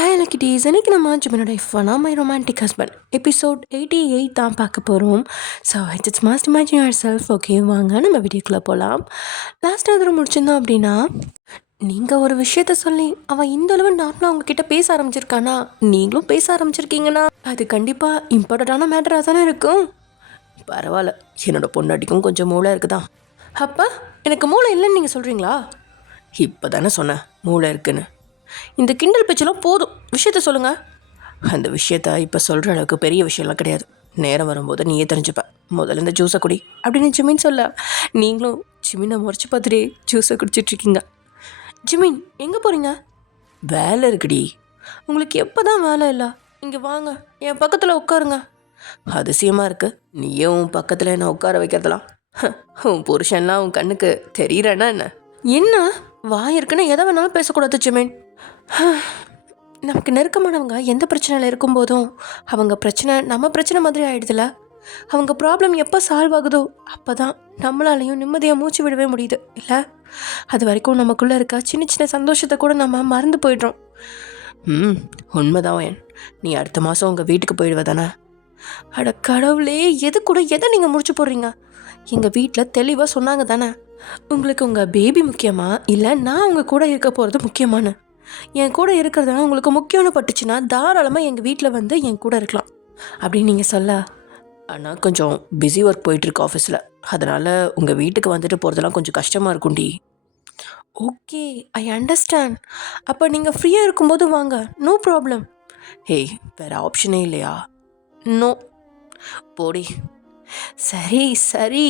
Hi லக்கிட்டீஸ், இன்னைக்கு நம்ம ஜிமினோட ஃபனா மை ரொமான்டிக் ஹஸ்பண்ட் எபிசோட் 88 தான் பார்க்க போகிறோம். So it's must imagine yourself. Okay, வாங்க நம்ம வீடியோக்குள்ளே போகலாம். லாஸ்ட் அதில் முடிச்சிருந்தோம் அப்படின்னா, நீங்கள் ஒரு விஷயத்த சொல்லி அவன் இந்த அளவு நார்மலாக உங்ககிட்ட பேச ஆரம்பிச்சிருக்கானா, நீங்களும் பேச ஆரம்பிச்சிருக்கீங்கன்னா அது கண்டிப்பாக இம்பார்ட்டண்ட்டான மேட்டராக தானே இருக்கும். பரவாயில்ல, என்னோடய பொண்டாட்டிக்கும் கொஞ்சம் மூளை இருக்குதான். அப்பா, எனக்கு மூளை இல்லைன்னு நீங்கள் சொல்கிறீங்களா? இப்போ தானே சொன்னேன் மூளை இருக்குன்னு. இந்த கிண்டல் பேச்செல்லாம் போதும், விஷயத்த சொல்லுங்கள். அந்த விஷயத்த இப்போ சொல்கிற அளவுக்கு பெரிய விஷயம்லாம் கிடையாது. நேரம் வரும்போது நீயே தெரிஞ்சுப்ப. முதல்ல இந்த ஜூஸை குடி அப்படின்னு ஜிமின் சொல்ல, நீங்களும் ஜிமினை முறைச்சி பார்த்துட்டே ஜூஸை குடிச்சிட்ருக்கீங்க. ஜிமின், எங்கே போகிறீங்க? வேலை இருக்குடி. உங்களுக்கு எப்போ தான் வேலை இல்லை? இங்கே வாங்க, என் பக்கத்தில் உட்காருங்க. அதிசயமாக இருக்குது, நீயே உன் பக்கத்தில் என்ன உட்கார வைக்கிறதுலாம். உன் புருஷன்லாம் உன் கண்ணுக்கு தெரியுறேன்னா என்ன வாய் இருக்குன்னு எதை வேணாலும் பேசக்கூடாது ஜிமின். நமக்கு நெருக்கமானவங்க எந்த பிரச்சனையில் இருக்கும்போதும் அவங்க பிரச்சனை நம்ம பிரச்சனை மாதிரி ஆகிடுதுல. அவங்க ப்ராப்ளம் எப்போ சால்வ் ஆகுதோ அப்போ தான் நம்மளாலையும் நிம்மதியாக மூச்சு விடவே முடியுது இல்லை? அது வரைக்கும் நமக்குள்ளே இருக்க சின்ன சின்ன சந்தோஷத்தை கூட நம்ம மறந்து போயிடுறோம். உண்மைதான். நீ அடுத்த மாதம் உங்கள் வீட்டுக்கு போயிடுவ தானே? அட கடவுளே, எது கூட எதை நீங்கள் முடிச்சு போடுறீங்க? எங்கள் வீட்டில் தெளிவாக சொன்னாங்க தானே, உங்களுக்கு உங்கள் பேபி முக்கியமா இல்லை நான் உங்கள் கூட இருக்க போகிறது முக்கியமானு. என் கூட இருக்கிறதுனா உங்களுக்கு முக்கியம்னு பட்டுச்சுன்னா தாராளமாக எங்கள் வீட்டில் வந்து என் கூட இருக்கலாம் அப்படின்னு நீங்கள் சொல்ல. ஆனால் கொஞ்சம் பிஸி ஒர்க் போயிட்டுருக்கு ஆஃபீஸில், அதனால் உங்கள் வீட்டுக்கு வந்துட்டு போகிறதெல்லாம் கொஞ்சம் கஷ்டமாக இருக்கும்டி. Okay, I understand. அப்போ நீங்கள் ஃப்ரீயாக இருக்கும்போது வாங்க, நோ ப்ராப்ளம். ஹேய், வேறு ஆப்ஷனே இல்லையா? நோ, போடி. சரி சரி,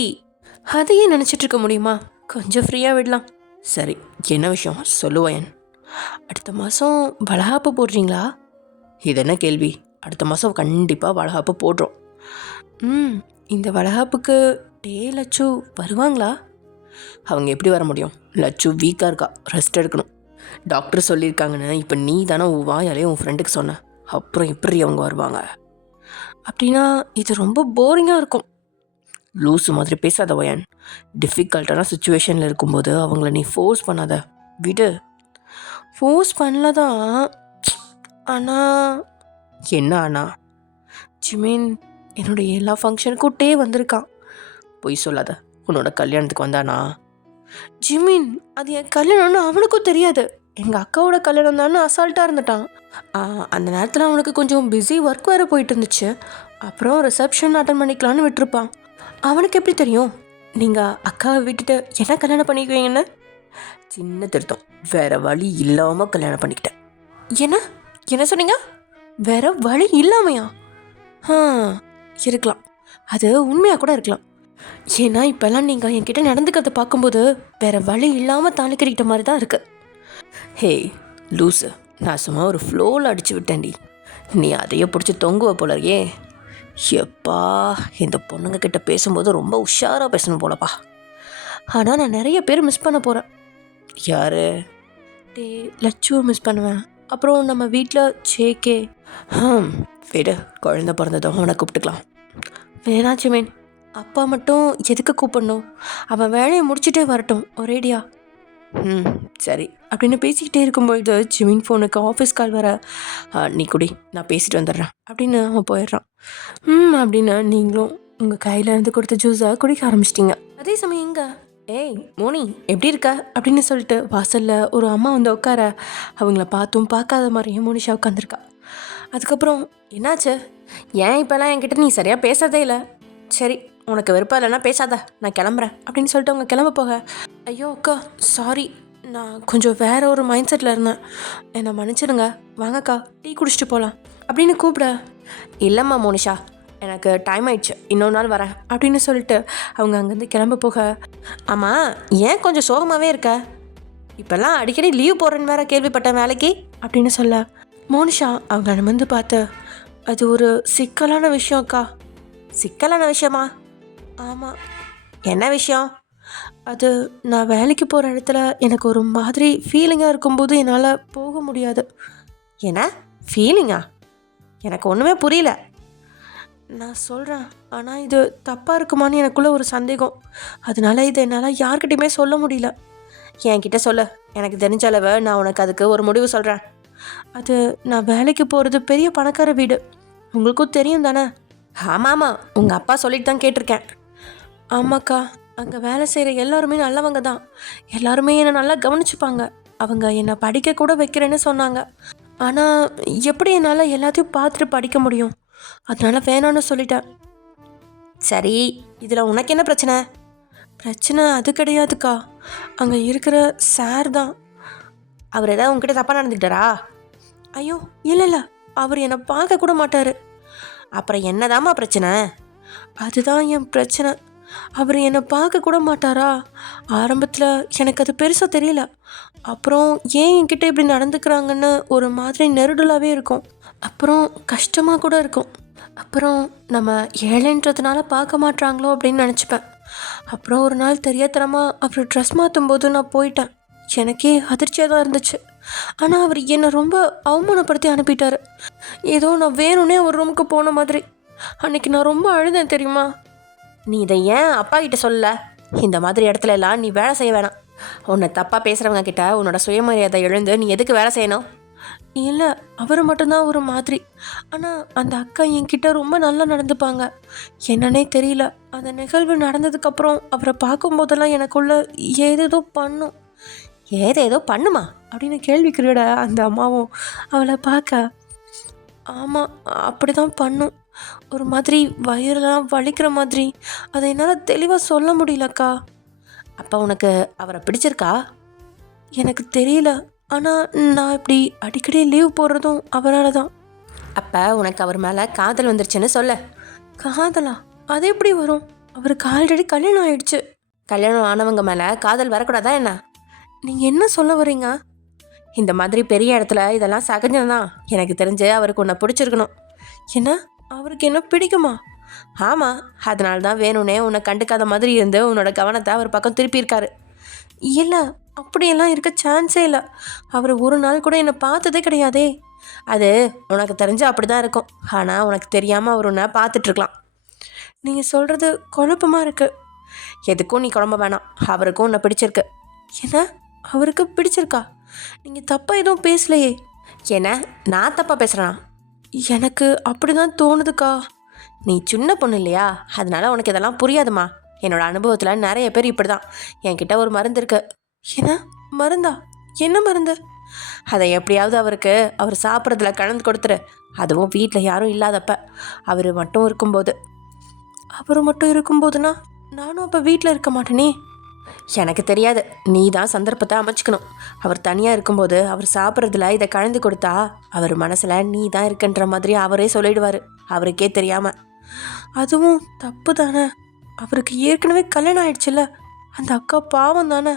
அதையே நினச்சிட்ருக்க முடியுமா? கொஞ்சம் ஃப்ரீயாக விடலாம். சரி, என்ன விஷயம் சொல்லுவேன். அடுத்த மாதம் வளகாப்பு போடுறீங்களா? இது என்ன கேள்வி? அடுத்த மாதம் கண்டிப்பாக வளகாப்பு போடுறோம். இந்த வளகாப்புக்கு டே லட்சு வருவாங்களா? அவங்க எப்படி வர முடியும்? லட்சு வீக்காக இருக்கா, ரெஸ்ட் எடுக்கணும். டாக்டர் சொல்லியிருக்காங்கன்னு இப்போ நீ தானே உன் வாயாலே உன் ஃப்ரெண்டுக்கு சொன்ன. அப்புறம் எப்படி அவங்க வருவாங்க? அப்படின்னா இது ரொம்ப போரிங்காக இருக்கும். லூஸு மாதிரி பேசாத வயன். டிஃபிகல்ட்டான சுச்சுவேஷனில் இருக்கும்போது அவங்கள நீ ஃபோர்ஸ் பண்ணாத, விடு. ஃபோர்ஸ் பண்ணல தான். ஆனால் என்ன ஆனா? ஜிமின் என்னுடைய எல்லா ஃபங்க்ஷனுக்கும் டே வந்திருக்கான். பொய் சொல்லாத, உன்னோட கல்யாணத்துக்கு வந்தானா? ஜிமின், அது என் கல்யாணம்னு அவனுக்கும் தெரியாது. எங்கள் அக்காவோட கல்யாணம் தானே அசால்ட்டாக இருந்துட்டான். அந்த நேரத்தில் அவனுக்கு கொஞ்சம் பிஸி ஒர்க் வேறு போயிட்டு இருந்துச்சு. அப்புறம் ரிசப்ஷன் அட்டன் பண்ணிக்கலான்னு விட்டுருப்பான். அவனுக்கு எப்படி தெரியும் நீங்கள் அக்காவை விட்டுட்டு என்ன கல்யாணம் பண்ணிக்குவீங்கன்னு? சின்ன திருத்தம், வேறு வழி இல்லாமல் கல்யாணம் பண்ணிக்கிட்டேன். என்ன என்ன சொன்னீங்க? வேறு வழி இல்லாமையா? இருக்கலாம், அது உண்மையாக கூட இருக்கலாம். ஏன்னா இப்போல்லாம் நீங்கள் என்கிட்ட நடந்துக்கிறத பார்க்கும்போது வேறு வழி இல்லாமல் தாலி கட்டிக்கிட்ட மாதிரி தான் இருக்குது. ஹே லூஸு, நான் சும்மா ஒரு ஃப்ளோவில் அடித்து விட்டேன்டி, நீ அதையே பிடிச்சி தொங்குவ போலயே. எப்பா, இந்த பொண்ணுங்க கிட்ட பேசும்போது ரொம்ப உஷாராக பேசணும் போலப்பா. ஆனால் நான் நிறைய பேர் மிஸ் பண்ண போகிறேன். யார்? டே லட்சுவை மிஸ் பண்ணுவேன். அப்புறம் நம்ம வீட்டில் ஜேகே. விடு, குழந்தை பிறந்ததும் அவனை கூப்பிட்டுக்கலாம். வேணாச்சு மேன், அப்பா மட்டும் எதுக்கு கூப்பிடணும்? அவன் வேலையை முடிச்சுட்டே வரட்டும் ஒரேடியா. சரி அப்படின்னு பேசிக்கிட்டே இருக்கும்பொழுது ஜிமின் ஃபோனுக்கு ஆஃபீஸ் கால் வர, நீ குடி, நான் பேசிட்டு வந்துடுறேன் அப்படின்னு அவன் போயிடுறான். அப்படின்னு நீங்களும் உங்கள் கையில் இருந்து கொடுத்த ஜூஸை குடிக்க ஆரம்பிச்சிட்டிங்க. அதே சமயம் இங்கே, ஏய் மோனி எப்படி இருக்க அப்படின்னு சொல்லிட்டு வாசலில் ஒரு அம்மா வந்து உட்கார, அவங்கள பார்த்தும் பார்க்காத மாதிரியும் மோனிஷா உட்காந்துருக்கா. அதுக்கப்புறம் என்னாச்சு? ஏன் இப்போல்லாம் என்கிட்ட நீ சரியாக பேசுறதே இல்லை? சரி, உனக்கு விருப்பம் இல்லைன்னா பேசாத, நான் கிளம்புறேன் அப்படின்னு சொல்லிட்டு அவங்க கிளம்ப போக, ஐயோ அக்கா சாரி, நான் கொஞ்சம் வேற ஒரு மைண்ட் செட்டில் இருந்தேன், என்னை மன்னிச்சிடுங்க, வாங்கக்கா டீ குடிச்சிட்டு போகலாம் அப்படின்னு கூப்பிட. இல்லைம்மா மோனிஷா, எனக்கு டைம் ஆயிடுச்சு, இன்னொரு நாள் வரேன் அப்படின்னு சொல்லிட்டு அவங்க அங்கேருந்து கிளம்ப போக, ஆமாம் ஏன் கொஞ்சம் சோகமாகவே இருக்க? இப்போல்லாம் அடிக்கடி லீவ் போடுறேன்னு வேற கேள்விப்பட்டேன் வேலைக்கு அப்படின்னு சொல்ல, மோனிஷா அவங்க வந்து பார்த்து, அது ஒரு சிக்கலான விஷயம் அக்கா. சிக்கலான விஷயமா? ஆமாம். என்ன விஷயம்? அது நான் வேலைக்கு போகிற இடத்துல எனக்கு ஒரு மாதிரி ஃபீலிங்காக இருக்கும்போது என்னால் போக முடியாது. என்ன ஃபீலிங்கா? எனக்கு ஒன்றுமே புரியல. நான் சொல்கிறேன், ஆனால் இது தப்பாக இருக்குமான்னு எனக்குள்ளே ஒரு சந்தேகம். அதனால இதை என்னால் யார்கிட்டையுமே சொல்ல முடியல. என்கிட்ட சொல்ல, எனக்கு தெரிஞ்ச அளவு நான் உனக்கு அதுக்கு ஒரு முடிவு சொல்கிறேன். அது நான் வேலைக்கு போகிறது பெரிய பணக்கார வீடு, உங்களுக்கும் தெரியும் தானே? ஆமாம் ஆமாம், உங்கள் அப்பா சொல்லிட்டு தான் கேட்டிருக்கேன். ஆமாக்கா, அங்கே வேலை செய்கிற எல்லாருமே நல்லவங்க தான். எல்லாருமே என்னை நல்லா கவனிச்சுப்பாங்க. அவங்க என்னை படிக்க கூட வைக்கிறேன்னு சொன்னாங்க. ஆனால் எப்படி என்னால் எல்லாத்தையும் பார்த்துட்டு படிக்க முடியும்? அதனால வேணான்னு சொல்லிட்டேன். சரி, இதில் உனக்கு என்ன பிரச்சனை? பிரச்சனை அது கிடையாதுக்கா, அங்கே இருக்கிற சார் தான். அவர் ஏதாவது உங்ககிட்ட தப்பாக நடந்துக்கிட்டாரா? ஐயோ இல்லை இல்லை, அவர் என்னை பார்க்க கூட மாட்டார். அப்புறம் என்னதாம்மா பிரச்சனை? அதுதான் என் பிரச்சனை. அவர் என்னை பார்க்க கூட மாட்டாரா? ஆரம்பத்தில் எனக்கு அது பெருசாக தெரியல. அப்புறம் ஏன் என்கிட்ட இப்படி நடந்துக்கிறாங்கன்னு ஒரு மாதிரி நெருடலாகவே இருக்கும். அப்புறம் கஷ்டமாக கூட இருக்கும். அப்புறம் நம்ம ஏழைன்றதுனால பார்க்க மாட்டாங்களோ அப்படின்னு நினச்சிப்பேன். அப்புறம் ஒரு நாள் தெரியாதனமாக அவர் ட்ரெஸ் மாற்றும் போது நான் போயிட்டேன். எனக்கே அதிர்ச்சியாக தான் இருந்துச்சு. ஆனால் அவர் என்னை ரொம்ப அவமானப்படுத்தி அனுப்பிட்டார். ஏதோ நான் வேணும்னே அவர் ரூமுக்கு போன மாதிரி. அன்னைக்கு நான் ரொம்ப அழுதேன் தெரியுமா? நீ இதை ஏன் அப்பா கிட்ட சொல்ல? இந்த மாதிரி இடத்துல எல்லாம் நீ வேலை செய்ய வேணாம். உன்னை தப்பாக பேசுகிறவங்க கிட்ட உன்னோட சுயமரியாதை எழுந்து நீ எதுக்கு வேலை செய்யணும்? இல்லை, அவர் மட்டும்தான் ஒரு மாதிரி. ஆனால் அந்த அக்கா என்கிட்ட ரொம்ப நல்லா நடந்துப்பாங்க. என்னன்னே தெரியல, அந்த நிகழ்வு நடந்ததுக்கப்புறம் அவரை பார்க்கும்போதெல்லாம் எனக்குள்ள ஏதேதோ பண்ணும். ஏதேதோ பண்ணுமா அப்படின்னு கேள்விக்குறியோட அந்த அம்மாவும் அவளை பார்க்க. ஆமாம், அப்படி தான் பண்ணும். ஒரு மாதிரி வயிறெல்லாம் வலிக்கிற மாதிரி. அதை என்னால் தெளிவாக சொல்ல முடியலக்கா. அப்போ உனக்கு அவரை பிடிச்சிருக்கா? எனக்கு தெரியல, ஆனால் நான் இப்படி அடிக்கடி லீவ் போடுறதும் அவரால் தான். அப்போ உனக்கு அவர் மேலே காதல் வந்துருச்சுன்னு சொல்ல. காதலா? அது எப்படி வரும்? அவருக்கு ஆல்ரெடி கல்யாணம் ஆயிடுச்சு. கல்யாணம் ஆனவங்க மேலே காதல் வரக்கூடாதா என்ன? நீங்கள் என்ன சொல்ல வரீங்க? இந்த மாதிரி பெரிய இடத்துல இதெல்லாம் சகஜம்தான். எனக்கு தெரிஞ்சு அவருக்கு உன்னை பிடிச்சிருக்கணும். என்ன, அவருக்கு என்ன பிடிக்குமா? ஆமாம், அதனால தான் வேணும்னே உன்னை கண்டுக்காத மாதிரி இருந்து உன்னோட கவனத்தை அவர் பக்கம் திருப்பியிருக்காரு. இல்லை, அப்படியெல்லாம் இருக்க சான்ஸே இல்லை. அவர் ஒரு நாள் கூட என்னை பார்த்ததே கிடையாதே. அது உனக்கு தெரிஞ்சு அப்படி தான் இருக்கும். ஆனால் உனக்கு தெரியாமல் அவர் உன்னை பார்த்துட்ருக்கலாம். நீங்கள் சொல்கிறது குழப்பமாக இருக்குது. எதுக்கும் நீ குழம்ப வேணாம். அவருக்கும் உன்னை பிடிச்சிருக்கு. என்ன, அவருக்கு பிடிச்சிருக்கா? நீங்கள் தப்பாக எதுவும் பேசலையே. ஏன்னா நான் தப்பாக பேசுகிறேனா? எனக்கு அப்படி தான் தோணுதுக்கா. நீ சின்ன பொண்ணு இல்லையா, அதனால உனக்கு இதெல்லாம் புரியாதுமா. என்னோட அனுபவத்தில் நிறைய பேர் இப்படி தான். என்கிட்ட ஒரு மருந்து இருக்கு. என்ன மருந்தா? என்ன மருந்து? அதை எப்படியாவது அவருக்கு அவர் சாப்பிட்றதுல கலந்து கொடுத்துரு. அதுவும் வீட்டில் யாரும் இல்லாதப்ப, அவர் மட்டும் இருக்கும்போது. அவர் மட்டும் இருக்கும்போதுனா நானும் அப்போ வீட்டில் இருக்க மாட்டேனே. எனக்கு தெரியாது, நீ தான் சந்தர்ப்பத்தை அமைச்சிக்கணும். அவர் தனியாக இருக்கும்போது அவர் சாப்பிட்றதுல இதை கலந்து கொடுத்தா அவர் மனசில் நீ தான் இருக்குன்ற மாதிரி அவரே சொல்லிடுவார், அவருக்கே தெரியாமல். அதுவும் தப்பு தானே. அவருக்கு ஏற்கனவே கல்யாணம் ஆயிடுச்சுல்ல. அந்த அக்கா பாவம் தானே.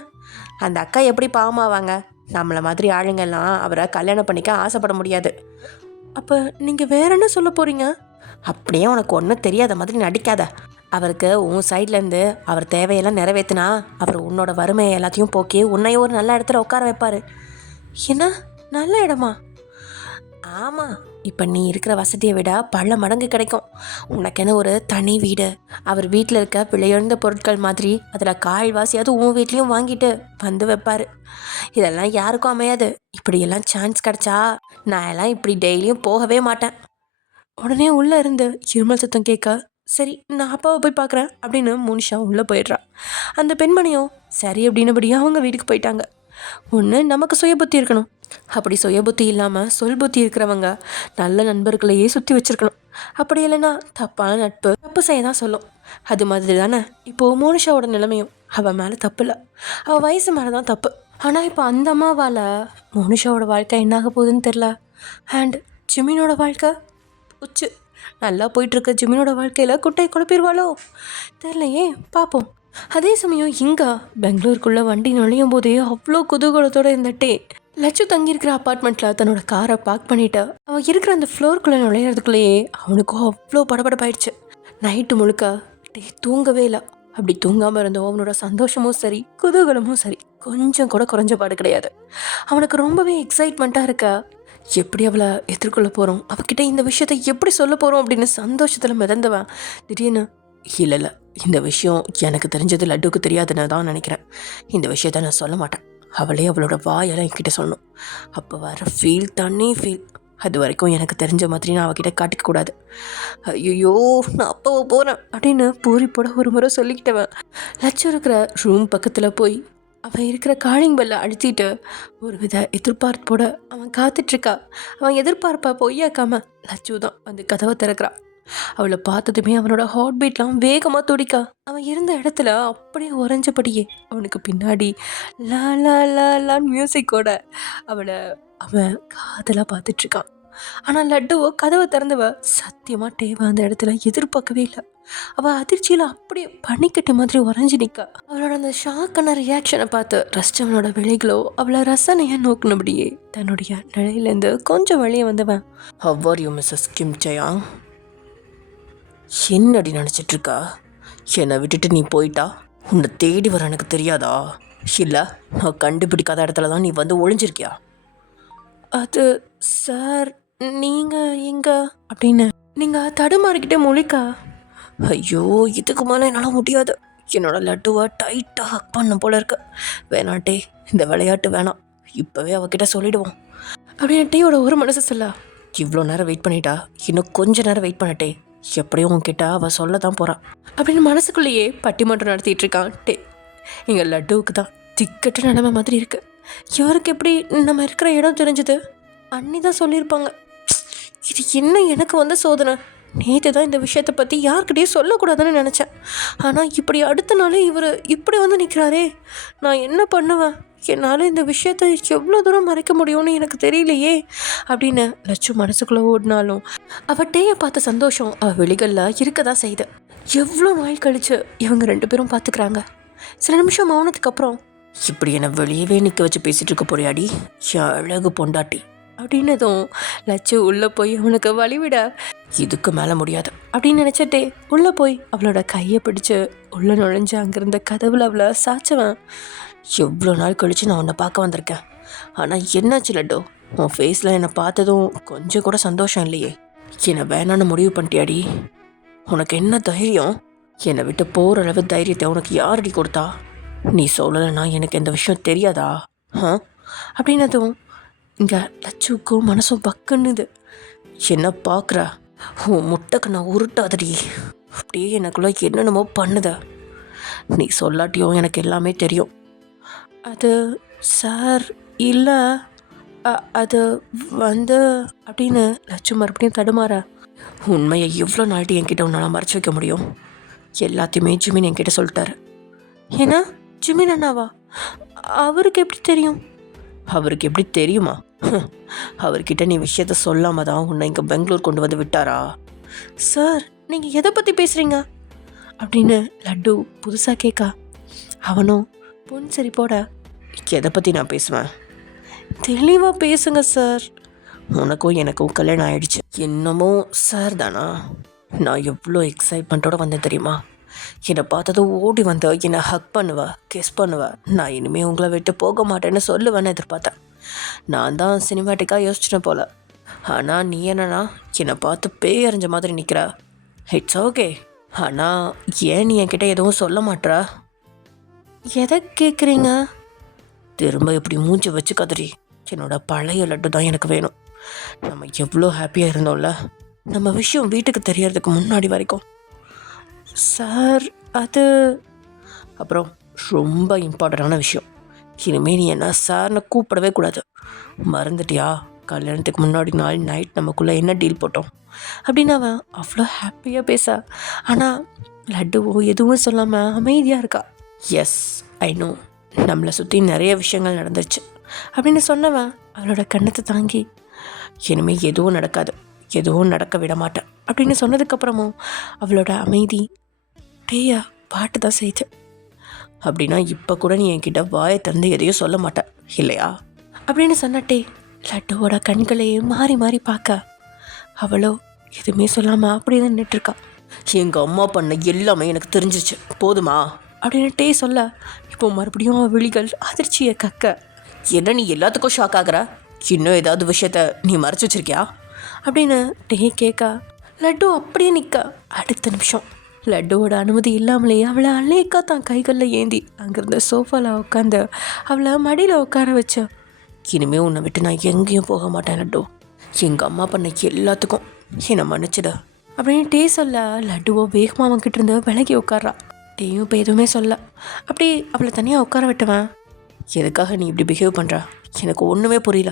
அந்த அக்கா எப்படி பாவமாவாங்க? நம்மளை மாதிரி ஆளுங்கெல்லாம் அவரை கல்யாணம் பண்ணிக்க ஆசைப்பட முடியாது. அப்போ நீங்கள் வேற என்ன சொல்ல போகிறீங்க? அப்படியே உனக்கு ஒன்றும் தெரியாத மாதிரி நடிக்காத. அவருக்கு உன் சைட்லேருந்து அவர் தேவையெல்லாம் நிறைவேற்றினா அவர் உன்னோட வறுமையை எல்லாத்தையும் போக்கி உன்னையும் ஒரு நல்ல இடத்துல உட்கார வைப்பார். என்ன நல்ல இடமா? ஆமாம், இப்போ நீ இருக்கிற வசதியை விட பல மடங்கு கிடைக்கும். உனக்கென ஒரு தனி வீடு, அவர் வீட்டில் இருக்க விலையுயர்ந்த பொருட்கள் மாதிரி அதில் கால்வாசியாவது உன் வீட்லேயும் வாங்கிட்டு வந்து வைப்பார். இதெல்லாம் யாருக்கும் அமையாது. இப்படியெல்லாம் சான்ஸ் கிடச்சா நான் எல்லாம் இப்படி டெய்லியும் போகவே மாட்டேன். உடனே உள்ளே இருந்து இருமல் சத்தம் கேட்க, சரி நான் அப்பாவை போய் பார்க்குறேன் அப்படின்னு மோனிஷா உள்ளே போயிடுறா. அந்த பெண்மணியும் சரி அப்படின்னபடியும் அவங்க வீட்டுக்கு போயிட்டாங்க. ஒன்று நமக்கு சுய புத்தி இருக்கணும். அப்படி சுய புத்தி இல்லாமல் சொல் புத்தி இருக்கிறவங்க நல்ல நண்பர்களையே சுற்றி வச்சுருக்கணும். அப்படி இல்லைன்னா தப்பான நட்பு தப்பு செய்ய தான் சொல்லும். அது மாதிரி தானே இப்போது மோனிஷாவோட நிலைமையும். அவள் மேலே தப்பு இல்லை, அவள் வயசு மேலே தான் தப்பு. ஆனால் இப்போ அந்த அம்மாவால் மோனிஷாவோட வாழ்க்கை என்னாக போகுதுன்னு தெரில. அண்ட் ஜிமினோட வாழ்க்கை உச்சு நல்லா போயிட்டுருக்க ஜிமினோட வாழ்க்கையில் குட்டை குழப்பிடுவாளோ தெரிலையே, பார்ப்போம். அதே சமயம் இங்கே பெங்களூருக்குள்ளே வண்டி நுழையும் போதே அவ்வளோ குதூகலத்தோடு இருந்துட்டே லட்சு தங்கியிருக்கிற அப்பார்ட்மெண்ட்டில் தன்னோட காரை பார்க் பண்ணிவிட்டு அவன் இருக்கிற அந்த ஃப்ளோருக்குள்ளே நுழையிறதுக்குள்ளேயே அவனுக்கும் அவ்வளோ படபடப்பாயிடுச்சு. நைட்டு முழுக்க தூங்கவே இல்லை. அப்படி தூங்காமல் இருந்தோம் அவனோட சந்தோஷமும் சரி குதூகலமும் சரி கொஞ்சம் கூட குறைஞ்ச பாடு கிடையாது. அவனுக்கு ரொம்பவே எக்ஸைட்மெண்ட்டாக இருக்க. எப்படி அவளை எதிர்கொள்ள போகிறோம், அவகிட்ட இந்த விஷயத்தை எப்படி சொல்ல போகிறோம் அப்படின்னு சந்தோஷத்தில் மிதந்தவன் திடீர்னு இல்லை, இந்த விஷயம் எனக்கு தெரிஞ்சது லட்டுக்கு தெரியாதுன்னு தான் நினைக்கிறேன். இந்த விஷயத்த நான் சொல்ல மாட்டேன் அவளே அவளோட வாயெல்லாம் என்கிட்ட சொல்லணும். அப்போ வர ஃபீல் தண்ணி ஃபீல். அது வரைக்கும் எனக்கு தெரிஞ்ச மாதிரி நான் அவகிட்ட காட்டிக்கக்கூடாது. ஐயோ, நான் அப்போ போகிறேன் அப்படின்னு பூரிப்போட ஒரு முறை சொல்லிக்கிட்டவன் லட்சம் இருக்கிற ரூம் பக்கத்தில் போய் அவன் இருக்கிற காலிங் பெல்லை அழுத்திட்டு ஒரு வித எதிர்பார்ப்போட அவன் காத்துட்ருக்கா. அவன் எதிர்பார்ப்பா பொய்யாக்காம லட்சு தான் வந்து கதவை திறக்கிறான். அவளை பார்த்ததுமே அவனோட ஹார்ட் பீட்லாம் வேகமாக துடிக்கா. அவன் இருந்த இடத்துல அப்படியே உறைஞ்சபடியே அவனுக்கு பின்னாடி லா லா லா லான்னு மியூசிக்கோட அவளை அவன் காதலாக பார்த்துட்ருக்கான். ஆனால் லட்டுவோ கதவை திறந்தவ சத்தியமாக டேவா அந்த இடத்துல எதிர்பார்க்கவே இல்லை. அவள் அதிர்ச்சியில் அப்படியே பனிக்கட்டு மாதிரி உறைஞ்சி நிற்கா. அவளோட அந்த ஷாக்கான ரியாக்ஷனை பார்த்து ரசிச்சவனோட விலைகளோ அவளை ரசனையை நோக்கினபடியே தன்னுடைய நிலையிலேருந்து கொஞ்சம் வெளியே வந்தவன், ஹவ் ஆர் யூ மிஸ்ஸஸ் கிம் ஜெயாங்? என்னடி நினச்சிட்டு இருக்கா? என்னை விட்டுட்டு நீ போயிட்டா உன்னை தேடி வர எனக்கு தெரியாதா? இல்லை, நான் கண்டுபிடிக்காத இடத்துல தான் நீ வந்து ஒளிஞ்சிருக்கியா? அது சார், நீங்கள் எங்கே அப்படின்னு நீங்கள் தடுமாறிக்கிட்டே முழிக்கா. ஐயோ, இதுக்கு மேலே என்னால் முடியாது. என்னோட லட்டுவை டைட்டாக ஹக் பண்ண போல இருக்கு. வேணாட்டே, இந்த விளையாட்டு வேணாம். இப்போவே அவகிட்ட சொல்லிடுவோம் அப்படின்னு டேயோட ஒரு மனசு சொல்ல. இவ்வளோ நேரம் வெயிட் பண்ணிட்டா, இன்னும் கொஞ்ச நேரம் வெயிட் பண்ணட்டே. எப்படியும் உன்கிட்ட அவள் சொல்ல தான் போகிறான் அப்படின்னு மனசுக்குள்ளேயே பட்டிமன்றம் நடத்திட்டு இருக்கான் டே. எங்கள் லட்டுவுக்கு தான் திக்கட்ட நிலைமை மாதிரி இருக்கு. இவருக்கு எப்படி நம்ம இருக்கிற இடம் தெரிஞ்சது? அண்ணி தான் சொல்லியிருப்பாங்க. இது என்ன எனக்கு வந்த சோதனை? நேற்று தான் இந்த விஷயத்தை பற்றி யார்கிட்டையும் சொல்லக்கூடாதுன்னு நினச்சேன். ஆனால் இப்படி அடுத்த நாளே இவர் இப்படி வந்து நிற்கிறாரே, நான் என்ன பண்ணுவேன்? என்னால் இந்த விஷயத்தை எவ்வளோ தூரம் மறைக்க முடியும்னு எனக்கு தெரியலையே அப்படின்னு லட்சு மனசுக்குள்ளே ஓடினாலும் அவட்டையே பார்த்த சந்தோஷம் அவள் வெளிகளில் இருக்க தான் செய்யுது. எவ்வளோ நாள் கழித்து இவங்க 2 பேரும் பார்த்துக்கிறாங்க. சில நிமிஷம் மௌனத்துக்கு அப்புறம், இப்படி என்னை வெளியவே நிற்க வச்சு பேசிகிட்டு இருக்க போறியாடி அழகு பொண்டாட்டி அப்படின்னதும் லட்சு உள்ளே போய் அவனுக்கு வழிவிட, இதுக்கு மேலே முடியாது அப்படின்னு நினச்சிட்டே உள்ளே போய் அவளோட கையை பிடிச்சு உள்ளே நுழைஞ்சு அங்கிருந்த கதவுல அவளை சாச்சவன், எவ்வளோ நாள் கழித்து நான் உன்னை பார்க்க வந்திருக்கேன். ஆனால் என்னாச்சு லட்டு, உன் ஃபேஸில் என்னை பார்த்ததும் கொஞ்சம் கூட சந்தோஷம் இல்லையே. என்னை வேணான்னு முடிவு பண்ணிட்டியாடி? உனக்கு என்ன தைரியம்? என்னை விட்டு போகிற அளவு தைரியத்தை உனக்கு யாரடி கொடுத்தா? நீ சொல்லலைன்னா எனக்கு இந்த விஷயம் தெரியாதா? அப்படின்னதும் இங்கே லட்சுக்கும் மனசும் பக்குன்னுது. என்ன பார்க்குற? உன் முட்டைக்கு நான் உருட்டாதடி. அப்படியே எனக்குள்ள என்னென்னமோ பண்ணுத. நீ சொல்லாட்டியும் எனக்கு எல்லாமே தெரியும். அது சார், இல்லை அது வந்து அப்படின்னு லட்சு மறுபடியும் தடுமாற. உண்மையை எவ்வளோ நாள்ட்டு என்கிட்ட உன்னால் மறைச்சி வைக்க முடியும்? எல்லாத்தையுமே ஜிமின் என்கிட்ட சொல்லிட்டாரு. ஏன்னா ஜிமின் அண்ணாவா? அவருக்கு எப்படி தெரியும்? அவருக்கு எப்படி தெரியுமா? அவர்கிட்ட நீ விஷயத்த சொல்லாம தான் உன்னை இங்கே பெங்களூர் கொண்டு வந்து விட்டாரா? சார், நீங்கள் எதை பற்றி பேசுகிறீங்க அப்படின்னு லட்டு புதுசாக கேட்கா. அவனும் பொன் சரி போட, எதை பற்றி நான் பேசுவேன்? தெளிவாக பேசுங்க சார். உனக்கும் எனக்கும் கல்யாணம் ஆயிடுச்சு. என்னமோ சார் தானா? நான் எவ்வளோ எக்ஸைட்மெண்ட்டோடு வந்தேன் தெரியுமா? என்னை பார்த்ததும் ஓடி வந்து என்னை ஹக் பண்ணுவா, கிஸ் பண்ணுவா. நான் இனிமேல் உங்களை விட்டு போக மாட்டேன்னு சொல்லுவேன்னு எதிர்பார்த்தேன். நான் தான் சினிமேட்டிக்காக யோசிச்சிட்டேன் போல். ஆனால் நீ என்னன்னா என்னை பார்த்து பேய் அறிஞ்ச மாதிரி நிற்கிறா. It's okay. ஆனால் ஏன் நீ என்கிட்ட எதுவும் சொல்ல மாட்டா? எதை கேட்குறீங்க? திரும்ப இப்படி மூஞ்சி வச்சு கதறி. என்னோட பழைய லட்டு தான் எனக்கு வேணும். நம்ம எவ்வளோ ஹாப்பியாக இருந்தோம்ல, நம்ம விஷயம் வீட்டுக்கு தெரியறதுக்கு முன்னாடி வரைக்கும். சார், அது அப்புறம் ரொம்ப இம்பார்ட்டண்டான விஷயம். இனிமேல் நீ என்ன சார்னு கூப்பிடவே கூடாது. மறந்துட்டியா? கல்யாணத்துக்கு முன்னாடி நாள் நைட் நமக்குள்ளே என்ன டீல் போட்டோம் அப்படின்னு அவன் அவ்வளோ ஹாப்பியாக பேச. ஆனால் லட்டுவோ எதுவும் சொல்லாமல் அமைதியாக இருக்கா. எஸ், ஐ நோ, நம்மளை சுற்றி நிறைய விஷயங்கள் நடந்துருச்சு அப்படின்னு சொன்னவன் அவளோட கண்ணத்தை தாங்கி, இனிமேல் எதுவும் நடக்காது, எதுவும் நடக்க விட மாட்டேன் அப்படின்னு சொன்னதுக்கப்புறமும் அவளோட அமைதி டேயா பாட்டு தான் செய்யுது. அப்படின்னா இப்போ கூட நீ என்கிட்ட வாயை திறந்து எதையும் சொல்ல மாட்டேன் இல்லையா அப்படின்னு சொன்னட்டே லட்டுவோட கண்களையே மாறி மாறி பார்க்க அவளோ எதுவுமே சொல்லாமல் அப்படியே தான் நின்றுட்டுருக்கா. எங்கள் அம்மா பண்ண எல்லாமே எனக்கு தெரிஞ்சிச்சு, போதுமா அப்படின்னு டே சொல்ல, இப்போ மறுபடியும் விழிகள் அதிர்ச்சியை கக்க. என்ன நீ எல்லாத்துக்கும் ஷாக் ஆகுற? இன்னும் ஏதாவது விஷயத்த நீ மறைச்சி வச்சிருக்கியா அப்படின்னு டே கேட்க லட்டு அப்படியே நிற்க. அடுத்த நிமிஷம் லட்டுவோட அனுமதி இல்லாமலேயே அவளை அலேக்கா தான் கைகளில் ஏந்தி அங்கிருந்த சோஃபாவில் உட்காந்து அவளை மடியில் உட்கார வச்சா. இனிமேல் உன்னை விட்டு நான் எங்கேயும் போக மாட்டேன் லட்டு. எங்கள் அம்மா பண்ண எல்லாத்துக்கும் என்னை மன்னிச்சிட அப்படின்னு டே சொல்ல லட்டுவோ வேகமாக அவன்கிட்ட இருந்து விலகி உட்கார்றா. டேயும் இப்போ எதுவுமே சொல்ல. அப்படி அவளை தனியாக உட்கார விட்டுவேன். எதுக்காக நீ இப்படி பிஹேவ் பண்ணுற எனக்கு ஒன்றுமே புரியல.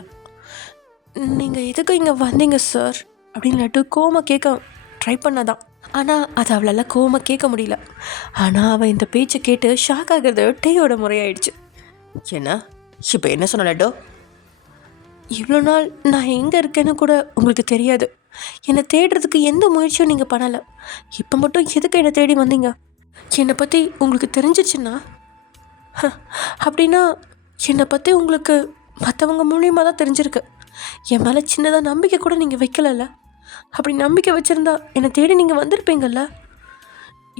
நீங்கள் எதுக்கு இங்கே வந்தீங்க சார் அப்படின்னு லட்டு கோவமாக கேட்க ட்ரை பண்ணாதான். ஆனால் அது அவளால் கோவமாக கேட்க முடியல. ஆனால் அவள் இந்த பேச்சை கேட்டு ஷாக் ஆகிறது டேயோட முறையாயிடுச்சு. என்ன இப்போ என்ன சொன்ன லட்டு? இவ்வளோ நாள் நான் எங்கே இருக்கேன்னு கூட உங்களுக்கு தெரியாது. என்னை தேடுறதுக்கு எந்த முயற்சியும் நீங்கள் பண்ணலை. இப்போ மட்டும் எதுக்கு என்னை தேடி வந்தீங்க? என்னை பற்றி உங்களுக்கு தெரிஞ்சிச்சுன்னா அப்படின்னா என்னை பற்றி உங்களுக்கு மற்றவங்க மூலியமாக தான் தெரிஞ்சிருக்கு. என் மேலே சின்னதாக நம்பிக்கை கூட நீங்கள் வைக்கலல்ல. அப்படி நம்பிக்கை வச்சுருந்தா என்னை தேடி நீங்கள் வந்திருப்பீங்கள்ல.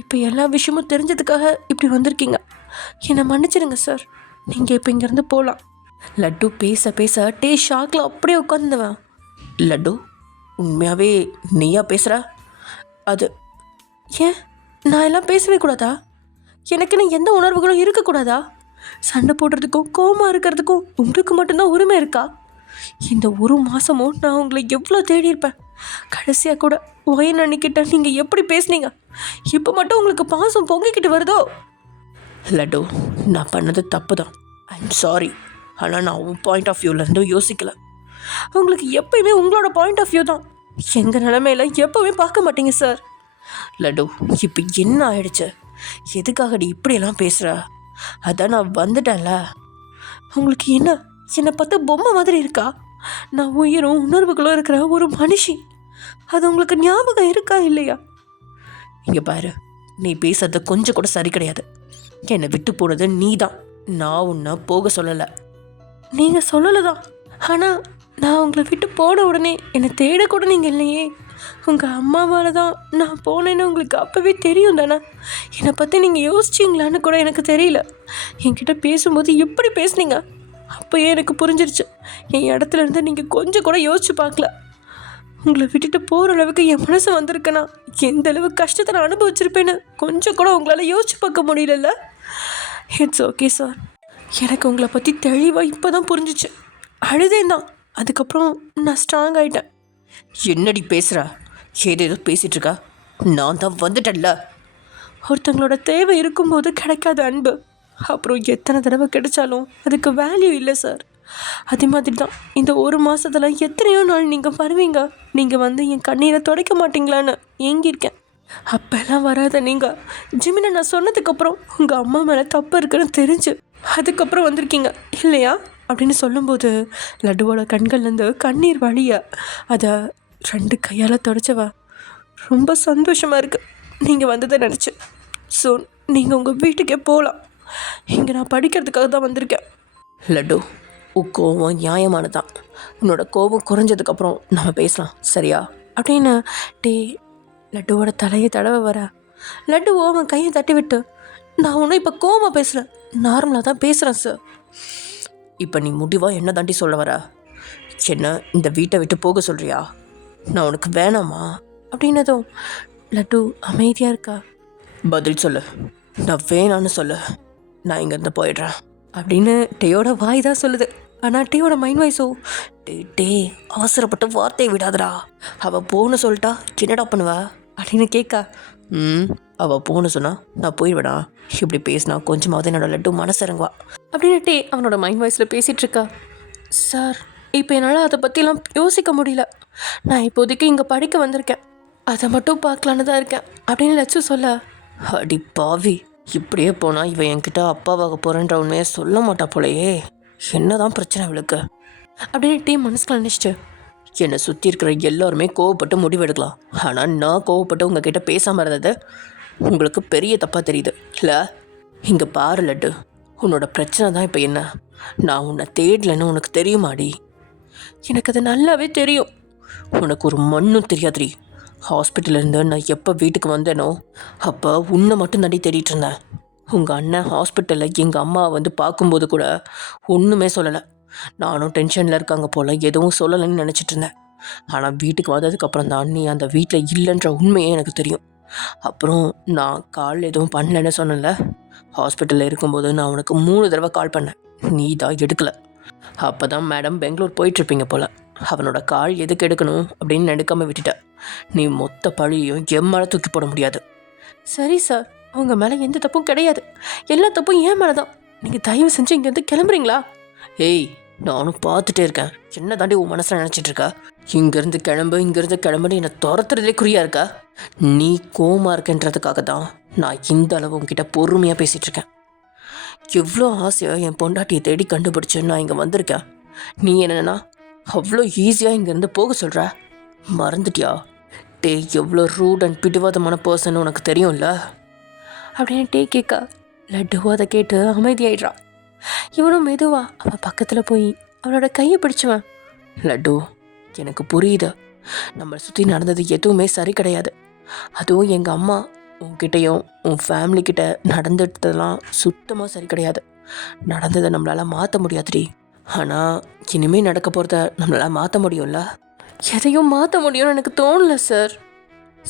இப்போ எல்லா விஷயமும் தெரிஞ்சதுக்காக இப்படி வந்திருக்கீங்க. என்னை மன்னிச்சிடுங்க சார். நீங்கள் இப்போ இங்கேருந்து போகலாம். லட்டு பேச பேச டே ஷாக்கில் அப்படியே உட்காந்துவேன். லட்டு உண்மையாகவே நீயா பேசுகிற? அது ஏன் நான் எல்லாம் பேசவே கூடாதா? எனக்குன்னு எந்த உணர்வுகளும் இருக்கக்கூடாதா? சண்டை போடுறதுக்கும் கோவமாக இருக்கிறதுக்கும் உங்களுக்கு மட்டும்தான் உரிமை இருக்கா? இந்த ஒரு மாதமும் நான் உங்களை எவ்வளோ தேடியிருப்பேன். கடைசியாக கூட ஒயன் அன்னிக்கிட்ட நீங்கள் எப்படி பேசுனீங்க? இப்போ மட்டும் உங்களுக்கு பாசம் பொங்கிக்கிட்டு வருதோ? லட்டு நான் பண்ணது தப்பு தான். I'm sorry. ஆனால் நான் உன் பாயிண்ட் ஆஃப் வியூலேருந்து யோசிக்கலை. உங்களுக்கு எப்பயுமே உங்களோட பாயிண்ட் ஆஃப் வியூ தான். எங்கள் நிலமையில எப்போவுமே பார்க்க மாட்டீங்க சார். லட்டு இப்போ என்ன ஆயிடுச்சு? எதுக்காகடி இப்படியெல்லாம் பேசுகிற? அதான் நான் வந்துட்டேன்ல. உங்களுக்கு என்ன என்னை பார்த்து பொம்மை மாதிரி இருக்கா? நான் உயிரும் உணர்வுகளும் இருக்கிற ஒரு மனுஷி. அது உங்களுக்கு ஞாபகம் இருக்கா இல்லையா? இங்கே பாரு, நீ பேசுறது கொஞ்சம் கூட சரி கிடையாது. என்னை விட்டு போனது நீ தான். நான் உன்னை போக சொல்லலை. நீங்கள் சொல்லலை தான். ஆனால் நான் உங்களை விட்டு போன உடனே என்னை தேடக்கூட நீங்கள் இல்லையே. உங்கள் அம்மாவால் தான் நான் போனேன்னு உங்களுக்கு அப்போவே தெரியும் தானே. என்னை பற்றி நீங்கள் யோசிச்சிங்களான்னு கூட எனக்கு தெரியல. என்கிட்ட பேசும்போது எப்படி பேசுனீங்க அப்போயே எனக்கு புரிஞ்சிருச்சு. என் இடத்துல இருந்து நீங்கள் கொஞ்சம் கூட யோசிச்சு பார்க்கல. உங்களை விட்டுட்டு போகிற அளவுக்கு என் மனசு வந்திருக்கேன்னா எந்த அளவு கஷ்டத்தை நான் அனுபவிச்சிருப்பேன்னு கொஞ்சம் கூட உங்களால் யோசிச்சு பார்க்க முடியலல்ல. It's okay sir. எனக்கு உங்களை பற்றி தெளிவாக இப்போ தான் புரிஞ்சிச்சு. அழுதேன் தான். அதுக்கப்புறம் நான் ஸ்ட்ராங் ஆகிட்டேன். என்னடி பேசுகிறா? ஏதேதோ பேசிகிட்டு இருக்கா. நான் தான் வந்துட்டேன்ல. ஒருத்தங்களோட தேவை இருக்கும்போது கிடைக்காத அன்பு அப்புறம் எத்தனை தடவை கிடைச்சாலும் அதுக்கு வேல்யூ இல்லை சார். அதே மாதிரி தான் இந்த ஒரு மாதத்தில் எத்தனையோ நாள் நீங்கள் வருவீங்க. நீங்கள் வந்து என் கண்ணீரை துடைக்க மாட்டீங்களான்னு ஏங்கியிருக்கேன். அப்போல்லாம் வராத நீங்கள் ஜிமினை நான் சொன்னதுக்கப்புறம் உங்கள் அம்மா மேலே தப்பு இருக்குன்னு தெரிஞ்சு அதுக்கப்புறம் வந்திருக்கீங்க இல்லையா அப்படின்னு சொல்லும்போது லட்டுவோட கண்கள்லேருந்து கண்ணீர் வழிய அதை 2 கையால் துடைச்சவா. ரொம்ப சந்தோஷமாக இருக்குது நீங்கள் வந்ததை நினச்சி. ஸோ நீங்கள் உங்கள் வீட்டுக்கே போகலாம். இங்கே நான் படிக்கிறதுக்காக தான் வந்திருக்கேன். லட்டு உன் கோவம் நியாயமானதான். உன்னோட கோபம் குறைஞ்சதுக்கப்புறம் நம்ம பேசலாம் சரியா அப்படின்னு டே லட்டுவோட தலையை தடவை வர. லட்டுவோ அவன் கையை தட்டி விட்டு, நான் ஒன்றும் இப்போ கோவமாக பேசுகிறேன், நார்மலாக தான் பேசுகிறேன் சார். இப்போ நீ முடிவாக என்ன தாண்டி சொல்ல வர? என்ன இந்த வீட்டை விட்டு போக சொல்கிறியா? நான் உனக்கு வேணாமா அப்படின்னதும் லட்டு அமைதியாக இருக்கா. பதில் சொல்லு. நான் வேணான்னு சொல்லு. நான் இங்கேருந்து போயிடுறேன் அப்படின்னு டேயோட வாய் தான் சொல்லுது. ஆனால் டேயோட மைண்ட் வாய்ஸோ டே அவசரப்பட்டு வார்த்தையை விடாதடா. அவள் போன்னு சொல்லிட்டா என்னடா பண்ணுவா அப்படின்னு கேட்கா. அவள் போன்னு சொன்னா நான் போயிடுவேடா. இப்படி பேசினா கொஞ்சமாவது என்னோட லட்டு மனசிறங்குவா அப்படின்னு டே அவனோட மைண்ட் வாய்ஸில் பேசிகிட்டு இருக்கா. சார் இப்போ என்னால் அதை பற்றிலாம் யோசிக்க முடியல. நான் இப்போதைக்கு இங்கே படிக்க வந்திருக்கேன். அதை மட்டும் பார்க்கலான்னு தான் இருக்கேன் அப்படின்னு லட்சு சொல்ல. அடி பாவி, இப்படியே போனால் இவன் என்கிட்ட அப்பாவாக போகிறேன்ற உண்மையை சொல்ல மாட்டா போலையே. என்னதான் பிரச்சனை அவளுக்கு அப்படின்னு டீ மனசுக்குள்ள நினச்சிட்டு, என்னை சுற்றி இருக்கிற எல்லாருமே கோவப்பட்டு முடிவெடுக்கலாம். ஆனால் நான் கோவப்பட்டு உங்ககிட்ட பேசாமல் இருந்தது உங்களுக்கு பெரிய தப்பாக தெரியுது இல்லை? இங்கே பாரு லட்டு, உன்னோட பிரச்சனை தான் இப்போ என்ன. நான் உன்னை தேடலைன்னு உனக்கு தெரியுமாடி? எனக்கு அது நல்லாவே தெரியும். உனக்கு ஒரு மண்ணும் தெரியாதுடி. ஹாஸ்பிட்டல்லேருந்து நான் எப்போ வீட்டுக்கு வந்தேனோ அப்போ உன்னை மட்டும் தாண்டி தேடிட்டு இருந்தேன். உங்கள் அண்ணன் ஹாஸ்பிட்டலில் எங்கள் அம்மா வந்து பார்க்கும்போது கூட ஒன்றுமே சொல்லலை. நானும் டென்ஷனில் இருக்காங்க போல் எதுவும் சொல்லலைன்னு நினச்சிட்டு இருந்தேன். ஆனால் வீட்டுக்கு வந்ததுக்கப்புறம் தான் நீ அந்த வீட்டில் இல்லைன்ற உண்மையே எனக்கு தெரியும். அப்புறம் நான் கால் எதுவும் பண்ணலன்னு சொன்னேன்ல, ஹாஸ்பிட்டலில் இருக்கும்போது நான் உனக்கு 3 தடவை கால் பண்ணேன், நீ தான் எடுக்கலை. அப்போ தான் மேடம் பெங்களூர் போயிட்டுருப்பீங்க போல். அவனோட கால் எதுக்கு எடுக்கணும் அப்படின்னு எடுக்காமல் விட்டுட்ட. நீ மொத்த பழியையும் என் மேலே தூக்கி போட முடியாது. சரி சார், அவங்க மேலே எந்த தப்பும் கிடையாது, எல்லா தப்பும் ஏன் மேலே தான். நீங்கள் தயவு செஞ்சு இங்கேருந்து கிளம்புறீங்களா? ஏய், நானும் பார்த்துட்டே இருக்கேன், என்ன தாண்டி உன் மனசில் நினச்சிட்டு இருக்கா? இங்கேருந்து கிளம்புன்னு என்னை துரத்துறதுலே குறியா இருக்கா? நீ கோமா இருக்கன்றதுக்காக தான் நான் இந்த அளவு உங்ககிட்ட பொறுமையாக பேசிகிட்டு இருக்கேன். எவ்வளோ ஆசையாக என் பொண்டாட்டியை தேடி கண்டுபிடிச்சு நான் இங்கே வந்திருக்கேன். நீ என்னன்னா அவ்வளோ ஈஸியாக இங்கேருந்து போக சொல்கிற? மறந்துட்டியா? டே, எவ்வளோ ரூட் அண்ட் பிடிவாதமான பர்சன் உனக்கு தெரியும்ல அப்படின்னு டே கேட்க லட்டுவோ அதை கேட்டு அமைதியாயிடுறான். இவனும் மெதுவா அவன் பக்கத்தில் போய் அவனோட கையை பிடிச்சுவன். லட்டு, எனக்கு புரியுது, நம்மளை சுற்றி நடந்தது எதுவுமே சரி கிடையாது. அதுவும் எங்கள் அம்மா உன்கிட்டையும் உன் ஃபேமிலிக்கிட்ட நடந்துட்டதெல்லாம் சுத்தமாக சரி கிடையாது. நடந்ததை நம்மளால் மாற்ற முடியாதுடி. ஆனால் இனிமேல் நடக்க போகிறத நம்மளால் மாற்ற முடியும்ல? எதையும் மாற்ற முடியும்னு எனக்கு தோணல சார்.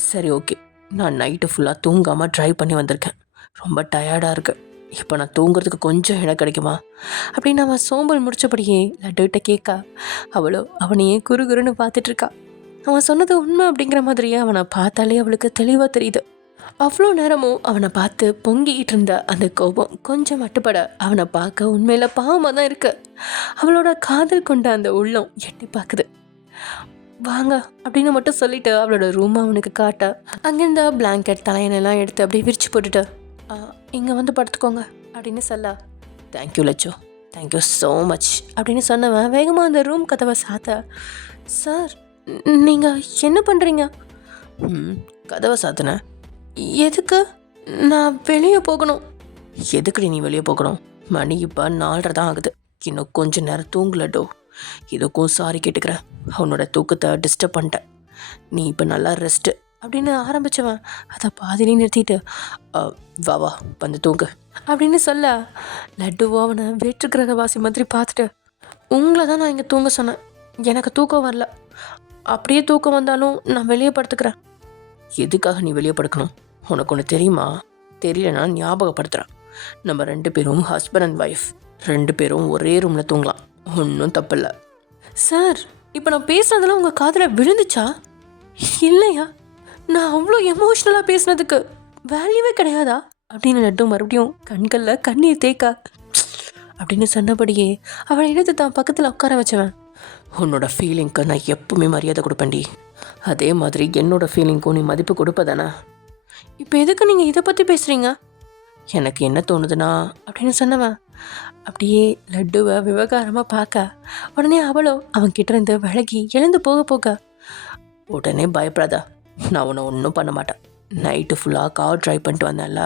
சரி, ஓகே, நான் நைட்டு ஃபுல்லாக தூங்காமல் ட்ரை பண்ணி வந்திருக்கேன், ரொம்ப டயர்டாக இருக்கு. இப்போ நான் தூங்குறதுக்கு கொஞ்சம் இடம் கிடைக்குமா அப்படின்னு அவன் சோம்பல் முடிச்சபடியே லட்டுகிட்ட கேட்க அவளோ அவனையே குறுகுறுன்னு பார்த்துட்ருக்கா. அவன் சொன்னது உண்மை அப்படிங்கிற மாதிரியே அவனை பார்த்தாலே அவளுக்கு தெளிவாக தெரியுது. அவ்வளோ நேரமும் அவனை பார்த்து பொங்கிட்டு இருந்த அந்த கோபம் கொஞ்சம் மட்டுப்பட அவனை பார்க்க உண்மையில பாவமாக தான் இருக்கு. அவளோட காதல் கொண்ட அந்த உள்ளம் எட்டி பார்க்குது. வாங்க அப்படின்னு மட்டும் சொல்லிட்டு அவளோட ரூமை அவனுக்கு காட்ட அங்கேருந்த பிளாங்கெட் தலையணெல்லாம் எடுத்து அப்படியே விரிச்சு போட்டுட்டு இங்கே வந்து படுத்துக்கோங்க அப்படின்னு சொல்ல, தேங்க்யூ லட்சோ, தேங்க்யூ ஸோ மச் அப்படின்னு சொன்னவன் வேகமாக அந்த ரூம் கதவை சாத்த, சார் நீங்கள் என்ன பண்ணுறீங்க? கதவை சாத்தினேன். எதுக்கு? நான் வெளியே போகணும். எதுக்குடி நீ வெளியே போகணும்? மணி இப்போ 4:30 தான் ஆகுது, இன்னும் கொஞ்சம் நேரம் தூங்கலடோ. இதுக்கும் சாரி கேட்டுக்கிறேன், அவனோட தூக்கத்தை டிஸ்டர்ப் பண்ணிட்டேன். நீ இப்போ நல்லா ரெஸ்ட்டு அப்படின்னு ஆரம்பித்தவன் அதை பாதியிலே நிறுத்திட்டு வா வா வந்து தூங்கு அப்படின்னு சொல்ல, லட்டுவோ அவனை வேற்று கிரகவாசி மாதிரி பார்த்துட்டு, உங்களை தான் நான் இங்கே தூங்க சொன்னேன், எனக்கு தூக்கம் வரல, அப்படியே தூக்கம் வந்தாலும் நான் வெளியே படுத்துக்கிறேன். எதுக்காக நீ வெளியே படுக்கணும்? உனக்கு ஒன்று தெரியுமா? தெரியலனா ஞாபகப்படுத்துகிறேன், நம்ம 2 பேரும் ஹஸ்பண்ட் அண்ட் ஒய்ஃப், 2 பேரும் ஒரே ரூமில் தூங்கலாம், ஒன்றும் தப்பில்லை. சார், இப்போ நான் பேசுனதெல்லாம் உங்கள் காதில் விழுந்துச்சா? இல்லையா? நான் அவ்வளோ எமோஷ்னலாக பேசுனதுக்கு வேல்யூவே கிடையாதா அப்படின்னு லட்டு மறுபடியும் கண்களில் கண்ணீர் தேக்கா அப்படின்னு சொன்னபடியே அவளை எடுத்து தான் பக்கத்தில் உட்கார வச்சவன். உன்னோட ஃபீலிங்க்கு நான் எப்பவுமே மரியாதை கொடுப்பேன்டி, அதே மாதிரி என்னோட ஃபீலிங்க்கும் நீ மதிப்பு கொடுப்பதானே. இப்போ எதுக்கு நீங்கள் இதை பற்றி பேசுகிறீங்க? எனக்கு என்ன தோணுதுன்னா அப்படின்னு சொன்னவன் அப்படியே லட்டுவை விவகாரமாக பார்க்க, உடனே அவளோ அவன்கிட்ட இருந்து விலகி எழுந்து போக போக, உடனே பயப்படாதா, நான் உன்னை ஒன்றும் பண்ண மாட்டேன். நைட்டு ஃபுல்லாக கார் ட்ரைவ் பண்ணிட்டு வந்தேன்ல,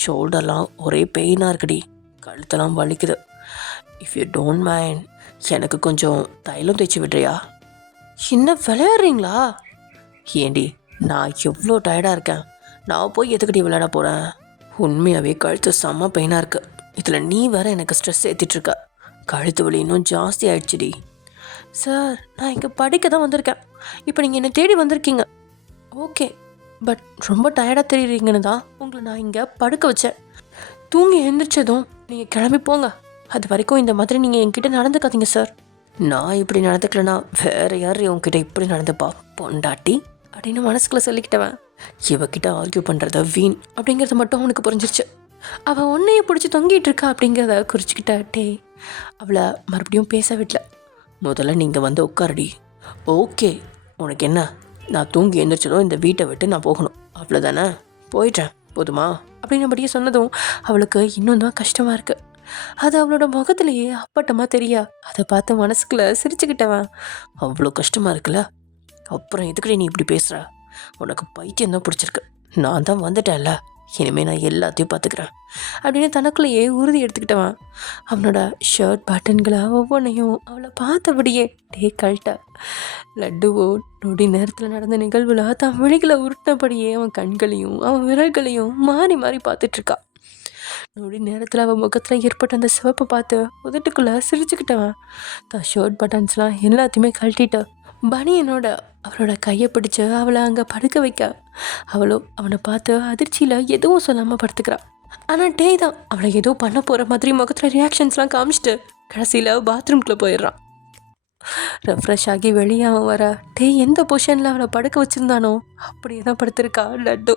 ஷோல்டர்லாம் ஒரே பெயினாக இருக்குடி, கழுத்தெல்லாம் வலிக்குது. இஃப் யூ டோன்ட் மைண்ட் எனக்கு கொஞ்சம் தைலம் தேய்ச்சி விடுறியா? என்ன விளையாடுறீங்களா? ஏண்டி, நான் எவ்வளோ டயர்டாக இருக்கேன், நான் போய் எதுக்கடி விளையாட போகிறேன்? உண்மையாகவே கழுத்து செம்ம பெயினாக இருக்குது, இதில் நீ வேற எனக்கு ஸ்ட்ரெஸ் ஏற்றிட்டுருக்க, கழுத்து வலி இன்னும் ஜாஸ்தி ஆயிடுச்சுடி. சார், நான் இங்கே படிக்க தான் வந்திருக்கேன், இப்போ நீங்கள் என்னை தேடி வந்திருக்கீங்க, ஓகே, பட் ரொம்ப டயர்டாக தெரியுறீங்கன்னு தான் உங்களை நான் இங்கே படுக்க வச்சேன். தூங்கி எழுந்திரிச்சதும் நீங்கள் கிளம்பி போங்க, அது வரைக்கும் இந்த மாதிரி நீங்கள் என்கிட்ட நடந்துக்காதீங்க சார். நான் இப்படி நடந்துக்கலனா வேறு யார் உங்ககிட்ட இப்படி நடந்துப்பா, பொண்டாட்டி அப்படின்னு மனசுக்குள்ளே சொல்லிக்கிட்டவன் இவகிட்ட ஆர்கியூ பண்ணுறத வீண் அப்படிங்கிறது மட்டும் அவனுக்கு புரிஞ்சிருச்சு. அவள் உன்னையே பிடிச்சி தொங்கிட்டு இருக்கா அப்படிங்கிறத குறிச்சிக்கிட்டாட்டே அவளை மறுபடியும் பேச விடல. முதல்ல நீங்கள் வந்து உட்காரடி. ஓகே, உனக்கு என்ன, நான் தூங்கி எழுந்திரிச்சதும் இந்த வீட்டை விட்டு நான் போகணும், அவ்வளோதானே, போயிட்டேன் போதுமா அப்படின்னபடியே சொன்னதும் அவளுக்கு இன்னும் தான் கஷ்டமாக இருக்குது. அது அவளோட முகத்திலேயே அப்பட்டமாக தெரியா, அதை பார்த்து மனசுக்குள்ளே சிரிச்சுக்கிட்டவன், அவ்வளோ கஷ்டமாக இருக்குல்ல, அப்புறம் எதுக்கடி நீ இப்படி பேசுகிற, உனக்கு பைத்தியம் தான் பிடிச்சிருக்கு, நான் தான் வந்துட்டேன்ல, இனிமேல் நான் எல்லாத்தையும் பார்த்துக்கிறேன் அப்படின்னு தனக்குள்ளேயே உறுதி எடுத்துக்கிட்டவன் அவனோட ஷர்ட் பட்டன்களை ஒவ்வொன்றையும் அவளை பார்த்தபடியே டே கழட்ட. லட்டுவோ நொடி நேரத்தில் நடந்த நிகழ்வில் தன் விழிகளை உருட்டினபடியே அவன் கண்களையும் அவன் விரல்களையும் மாறி மாறி பார்த்துட்ருக்கா. நொடி நேரத்தில் அவன் முகத்தில் ஏற்பட்ட அந்த சிவப்பை பார்த்து உதட்டுக்குள்ளே சிரிச்சுக்கிட்டவன் தான் ஷர்ட் பட்டன்ஸ்லாம் எல்லாத்தையுமே கழட்டிட்டு பனியனோட அவளோட கையை பிடிச்சு அவளை அங்கே படுக்க வைக்க அவளோ அவனை பார்த்து அதிர்ச்சியில் எதுவும் சொல்லாமல் படுத்துக்கிறா. ஆனால் டே தான் அவளை ஏதோ பண்ண போகிற மாதிரி முகத்தில் ரியாக்ஷன்ஸ்லாம் காமிச்சிட்டு கடைசியில் பாத்ரூம்குள்ளே போயிடுறான். ரெஃப்ரெஷ் ஆகி வெளியே அவன் வர டே எந்த பொசிஷனில் அவளை படுக்க வச்சுருந்தானோ அப்படியே தான் படுத்திருக்கா லட்டு.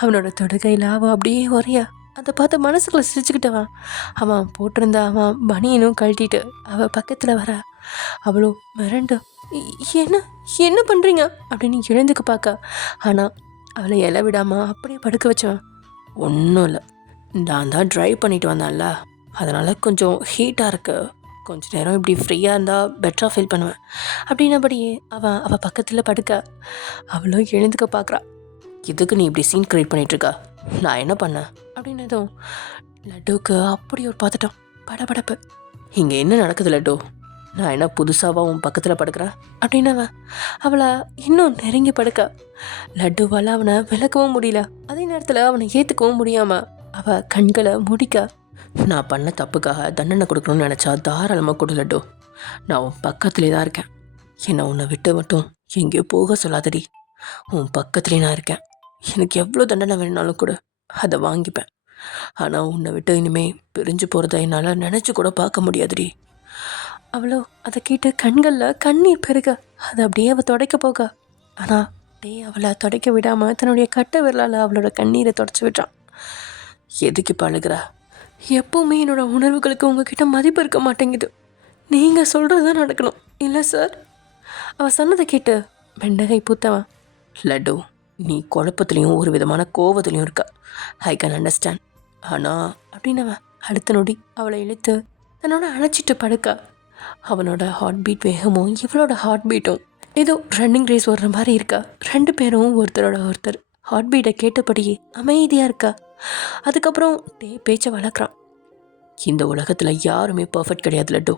அவனோட தொடுகையில் அவள் அப்படியே உரைய அதை பார்த்து மனசுக்குள்ளே சிரிச்சுக்கிட்டவன் அவன் போட்டிருந்த அவன் பனியனும் கழட்டிட்டு அவள் பக்கத்தில் வர அவளோ மிரண்டு என்ன என்ன பண்ணுறீங்க அப்படின்னு எழுந்துக்க பார்க்க. ஆனால் அவளை இலை விடாமல் அப்படியே படுக்க வச்சவன் ஒன்றும் இல்லை, நான் தான் ட்ரைவ் பண்ணிட்டு வந்தேன்ல, அதனால் கொஞ்சம் ஹீட்டாக இருக்கு, கொஞ்ச நேரம் இப்படி ஃப்ரீயாக இருந்தால் பெட்டராக ஃபீல் பண்ணுவேன் அப்படின்னபடியே அவள் பக்கத்தில் படுக்க அவளும் எழுந்துக்க பார்க்குறா. இதுக்கு நீ இப்படி சீன் க்ரியேட் பண்ணிகிட்ருக்கா, நான் என்ன பண்ணேன் அப்படின்னதும் லட்டுவுக்கு அப்படி ஒரு பார்த்துட்டோம் படபடப்பு. இங்கே என்ன நடக்குது லட்டு, நான் என்ன புதுசாவா உன் பக்கத்தில் படுக்கிறேன் அப்படின்னவன் அவளை இன்னும் நெருங்கி படுக்க லட்டுவால் அவனை விளக்கவும் முடியல, அதே நேரத்தில் அவனை ஏற்றுக்கவும் முடியாமல் அவள் கண்களை முடிக்க. நான் பண்ண தப்புக்காக தண்டனை கொடுக்கணும்னு நினச்சா தாராளமாக கொடு லட்டு, நான் உன் பக்கத்துலேயே தான் இருக்கேன், என்னை உன்னை விட்டு மட்டும் எங்கேயோ போக சொல்லாதடி, உன் பக்கத்துலேயே நான் இருக்கேன், எனக்கு எவ்வளோ தண்டனை வேணுனாலும் கூட அதை வாங்கிப்பேன், ஆனால் உன்னை விட்டு இனிமேல் பிரிஞ்சு போகிறத என்னால் நினச்சி கூட பார்க்க முடியாதுடி. அவளோ அதை கேட்டு கண்களில் கண்ணீர் பெருக அதை அப்படியே அவள் துடைக்க போக, ஆனால் டே அவளை துடைக்க விடாமல் தன்னுடைய கட்ட விரலால் அவளோட கண்ணீரை தொடச்சி விட்டான். எதுக்கு இப்போ அழுகிறா, எப்போவுமே என்னோட உணர்வுகளுக்கு உங்ககிட்ட மதிப்பு இருக்க மாட்டேங்குது, நீங்கள் சொல்கிறது தான் நடக்கணும் இல்லை சார். அவள் சொன்னதை கேட்டு வெண்டகை பூத்தவன் லட்டு, நீ குழப்பத்துலேயும் ஒரு விதமான கோவத்துலேயும் இருக்க, ஐ கேன் அண்டர்ஸ்டாண்ட், ஆனால் அப்படின்னவன் அடுத்த நொடி அவளை இழுத்து தன்னோட அணைச்சிட்டு படுக்க. அவனோட ஹார்ட் பீட் வேகமும் இவளோட ஹார்ட் பீட்டும் ஏதோ ரன்னிங் ரேஸ் ஓடுற மாதிரி இருக்கா. ரெண்டு பேரும் ஒருத்தரோட ஒருத்தர் ஹார்ட் பீட்டை கேட்டபடியே அமைதியாக இருக்கா. அதுக்கப்புறம் பேச்சை வளர்க்குறான். இந்த உலகத்தில் யாருமே பர்ஃபெக்ட் கிடையாது லட்டு,